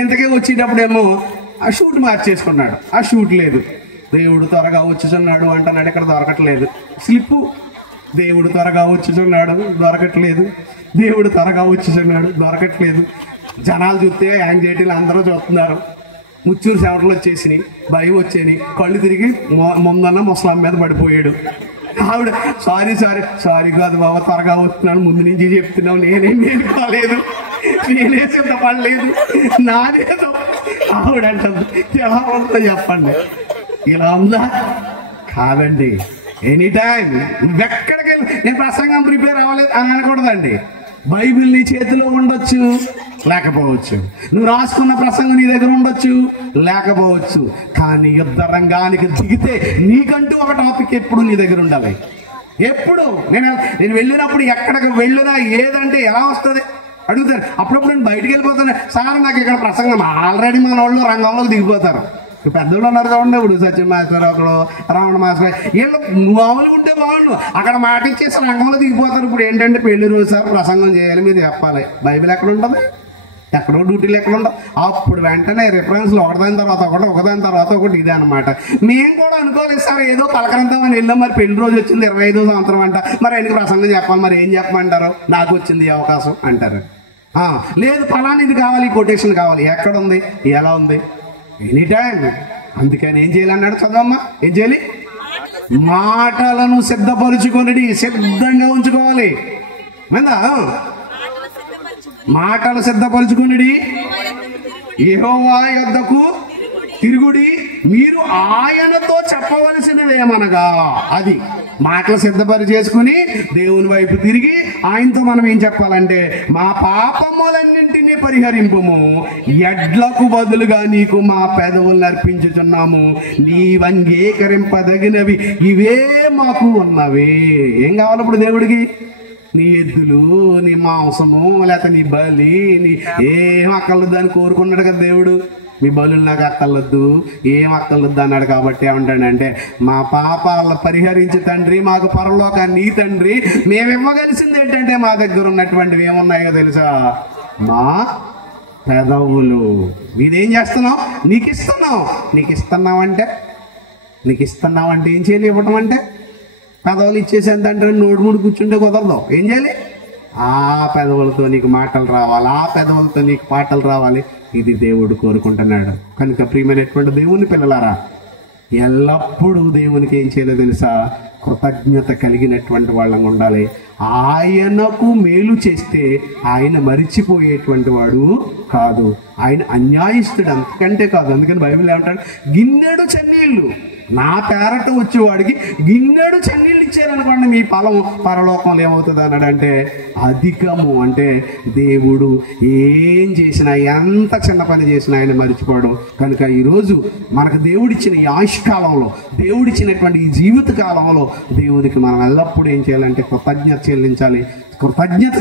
ఇంతకీ వచ్చేటప్పుడేమో ఆ షూట్ మార్చేసుకున్నాడు. ఆ షూట్ లేదు. దేవుడు త్వరగా వచ్చుచున్నాడు అంటున్నాడు, ఇక్కడ దొరకట్లేదు. స్లిప్పు దేవుడు త్వరగా వచ్చుచున్నాడు దొరకట్లేదు, దేవుడు త్వరగా వచ్చుచున్నాడు దొరకట్లేదు. జనాలు చూస్తే యాంగ్జైటీలు అందరూ చూస్తున్నారు. ముచ్చూరు సెవెంట్లు వచ్చేసినాయి, భయం వచ్చేని, కళ్ళు తిరిగి ముందన్న ముసలాం మీద పడిపోయాడు. ఆవిడ సారీ కాదు బాబా, త్వరగా వస్తున్నాను, ముందు నుంచి చెప్తున్నావు, నేనేం నేర్చుకోలేదు, నేనే సిద్ధపడలేదు, నాదేదో. ఆవిడ అంటుంది, ఎలా ఉందో చెప్పండి. ఇలా ఉందా? కాదండి. ఎనీ టైం నువ్వెక్కడికి వెళ్ళి నేను ప్రసంగం ప్రిపేర్ అవ్వలేదు అని అనకూడదండి. బైబిల్ నీ చేతిలో ఉండొచ్చు, లేకపోవచ్చు. నువ్వు రాసుకున్న ప్రసంగం నీ దగ్గర ఉండొచ్చు, లేకపోవచ్చు. కానీ యుద్ధ రంగానికి దిగితే నీకంటూ ఒక టాపిక్ ఎప్పుడు నీ దగ్గర ఉండాలి. ఎప్పుడు నేను వెళ్ళినప్పుడు ఎక్కడికి వెళ్ళినా ఏదంటే ఎలా వస్తుంది అడుగుతారు. అప్పుడప్పుడు నేను బయటికి వెళ్ళిపోతాను, సార్ నాకు ఇక్కడ ప్రసంగం. ఆల్రెడీ మన వాళ్ళు రంగంలోకి దిగిపోతారు. పెద్దోళ్ళు ఉన్నారు చూడండి, ఇప్పుడు సచిన్ మాస్టర్, ఒకడు రావణ మాస్టర్, వీళ్ళు మామూలు ఉంటే బాగుండు, అక్కడ మాట ఇచ్చేసి రంగంలో దిగిపోతారు. ఇప్పుడు ఏంటంటే పెళ్లి రోజు సార్ ప్రసంగం చేయాలి, మీరు చెప్పాలి. బైబిల్ ఎక్కడ ఉంటుంది? ఎక్కడో డ్యూటీలు ఎక్కడ ఉండవు. అప్పుడు వెంటనే రిఫరెన్స్లు ఒకదాని తర్వాత ఒకదాని తర్వాత ఒకటి. ఇదే అనమాట. మేము కూడా అనుకోలేదు సార్, ఏదో పలకరంతం అని వెళ్ళాం, మరి పెళ్లి రోజు వచ్చింది 25వ సంవత్సరం అంట, మరి ఆయనకి ప్రసంగం చెప్పాలి, మరి ఏం చెప్పమంటారు, నాకు వచ్చింది ఈ అవకాశం అంటారు. లేదు ఫలానిది కావాలి, కొటేషన్ కావాలి, ఎక్కడ ఉంది, ఎలా ఉంది, ఎనీ టైం. అందుకని ఏం చేయాలన్నాడు, చదవమ్మా, ఏం చేయాలి? మాటలను సిద్ధపరుచుకొని సిద్ధంగా ఉంచుకోవాలి. మాటలు సిద్ధపరుచుకుని యెహోవా యొద్దకు తిరుగుడి, మీరు ఆయనతో చెప్పవలసినదేమనగా. అది మాటలు సిద్ధపరిచేసుకుని దేవుని వైపు తిరిగి ఆయనతో మనం ఏం చెప్పాలంటే, మా పాపములన్నింటినీ పరిహరింపుము, ఎడ్లకు బదులుగా నీకు మా పెదవులను అర్పించుచున్నాము, నీవంగీకరింపదగినవి ఇవే మాకు ఉన్నవి. ఏం కావాలి ఇప్పుడు దేవుడికి? నీ ఎద్దులు, నీ మాంసము, లేకపోతే నీ బలి, నీ ఏం అక్కర్లేదు అని కోరుకున్నాడు కదా దేవుడు. మీ బలులు నాకు అక్కర్లొద్దు, ఏం అక్కర్లొద్దు అన్నాడు. కాబట్టి ఏమంటాడంటే, మా పాపాలను పరిహరించి తండ్రి, మాకు పరలోకాన్ని నీ తండ్రి, మేము ఇవ్వగలిసింది ఏంటంటే మా దగ్గర ఉన్నటువంటివి ఏమున్నాయో తెలుసా? మా పెదవులు. ఇదేం చేస్తున్నావు? నీకు ఇస్తున్నావంటే ఏం చేయాలి? ఇవ్వటం అంటే పెదవులు ఇచ్చేసేంతంటే నోడు ముడి కూర్చుంటే కుదరదు. ఏం చేయాలి? ఆ పెదవులతో నీకు మాటలు రావాలి, ఆ పెదవులతో నీకు పాటలు రావాలి. ఇది దేవుడు కోరుకుంటున్నాడు. కనుక ప్రియమైనటువంటి దేవుని పిల్లలారా, ఎల్లప్పుడూ దేవునికి ఏం చేయాలో తెలుసా? కృతజ్ఞత కలిగినటువంటి వాళ్ళం ఉండాలి. ఆయనకు మేలు చేస్తే ఆయన మరిచిపోయేటువంటి వాడు కాదు, ఆయన అన్యాయస్తుడు, అంతకంటే కాదు. అందుకని బైబిల్ ఏమంటాడు? గిన్నెడు చన్నీళ్ళు నా పేరట వచ్చేవాడికి గిన్నెడు చన్నీళ్ళు ఇచ్చారనుకోండి, మీ ఫలం పరలోకంలో ఏమవుతుంది అన్నాడంటే అధికము. అంటే దేవుడు ఏం చేసినా, ఎంత చిన్న పని చేసినా ఆయన మరిచిపోవడం. కనుక ఈరోజు మనకు దేవుడిచ్చిన ఈ ఆయుష్కాలంలో, దేవుడిచ్చినటువంటి ఈ జీవిత కాలంలో దేవునికి మనం ఎల్లప్పుడూ ఏం చేయాలంటే కృతజ్ఞత చెల్లించాలి. కృతజ్ఞత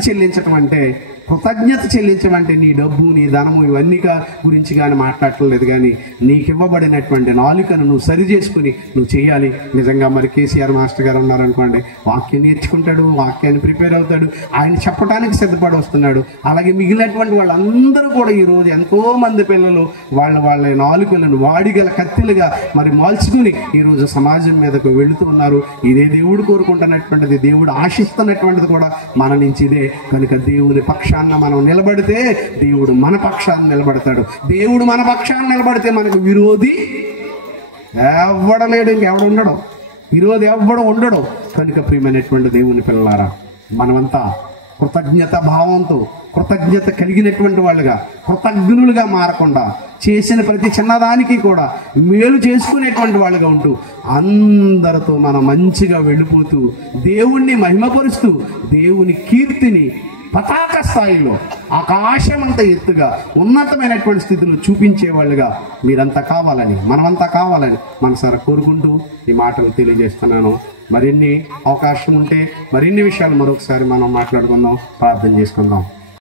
చెల్లించమంటే నీ డబ్బు, నీ ధనము ఇవన్నీ గురించి కానీ మాట్లాడలేదు, కానీ నీకు ఇవ్వబడినటువంటి నాలుకను నువ్వు సరి చేసుకుని నువ్వు చేయాలి. నిజంగా మరి కేసీఆర్ మాస్టర్ గారు ఉన్నారనుకోండి, వాక్యం నేర్చుకుంటాడు, వాక్యాన్ని ప్రిపేర్ అవుతాడు, ఆయన చెప్పడానికి సిద్ధపడి వస్తున్నాడు. అలాగే మిగిలినటువంటి వాళ్ళందరూ కూడా ఈరోజు ఎంతో మంది పిల్లలు వాళ్ళ నాలుకలను వాడిగల కత్తిలుగా మరి మార్చుకుని ఈరోజు సమాజం మీదకు వెళుతూ ఉన్నారు. ఇదే దేవుడు కోరుకుంటున్నటువంటిది, దేవుడు ఆశిస్తున్నటువంటిది కూడా మన నుంచి ఇదే. కనుక దేవుని పక్షాన మనం నిలబడితే దేవుడు మన పక్షాన్ని నిలబడతాడు. దేవుడు మన పక్షాన్ని నిలబడితే మనకు విరోధి ఎవడలేడు, ఇంకెవడు ఉండడు, విరోధి ఎవడు ఉండడు. కనుక ప్రియమైనటువంటి దేవుని పిల్లలారా, మనమంతా కృతజ్ఞత భావంతో, కృతజ్ఞత కలిగినటువంటి వాళ్ళుగా, కృతజ్ఞులుగా మారకుండా చేసిన ప్రతి చిన్నదానికి కూడా మేలు చేసుకునేటువంటి వాళ్ళుగా ఉంటూ అందరితో మనం మంచిగా వెళ్ళిపోతూ దేవుణ్ణి మహిమపరుస్తూ దేవుని కీర్తిని పతాక స్థాయిలో, ఆకాశమంత ఎత్తుగా, ఉన్నతమైనటువంటి స్థితిలో చూపించే వాళ్ళుగా మీరంతా కావాలని, మనమంతా కావాలని మనసారా కోరుకుంటూ ఈ మాటలు తెలియజేస్తున్నాను. మరిన్ని అవకాశం ఉంటే మరిన్ని విషయాలు మరొకసారి మనం మాట్లాడుకుందాం, ప్రార్థన చేసుకుందాం.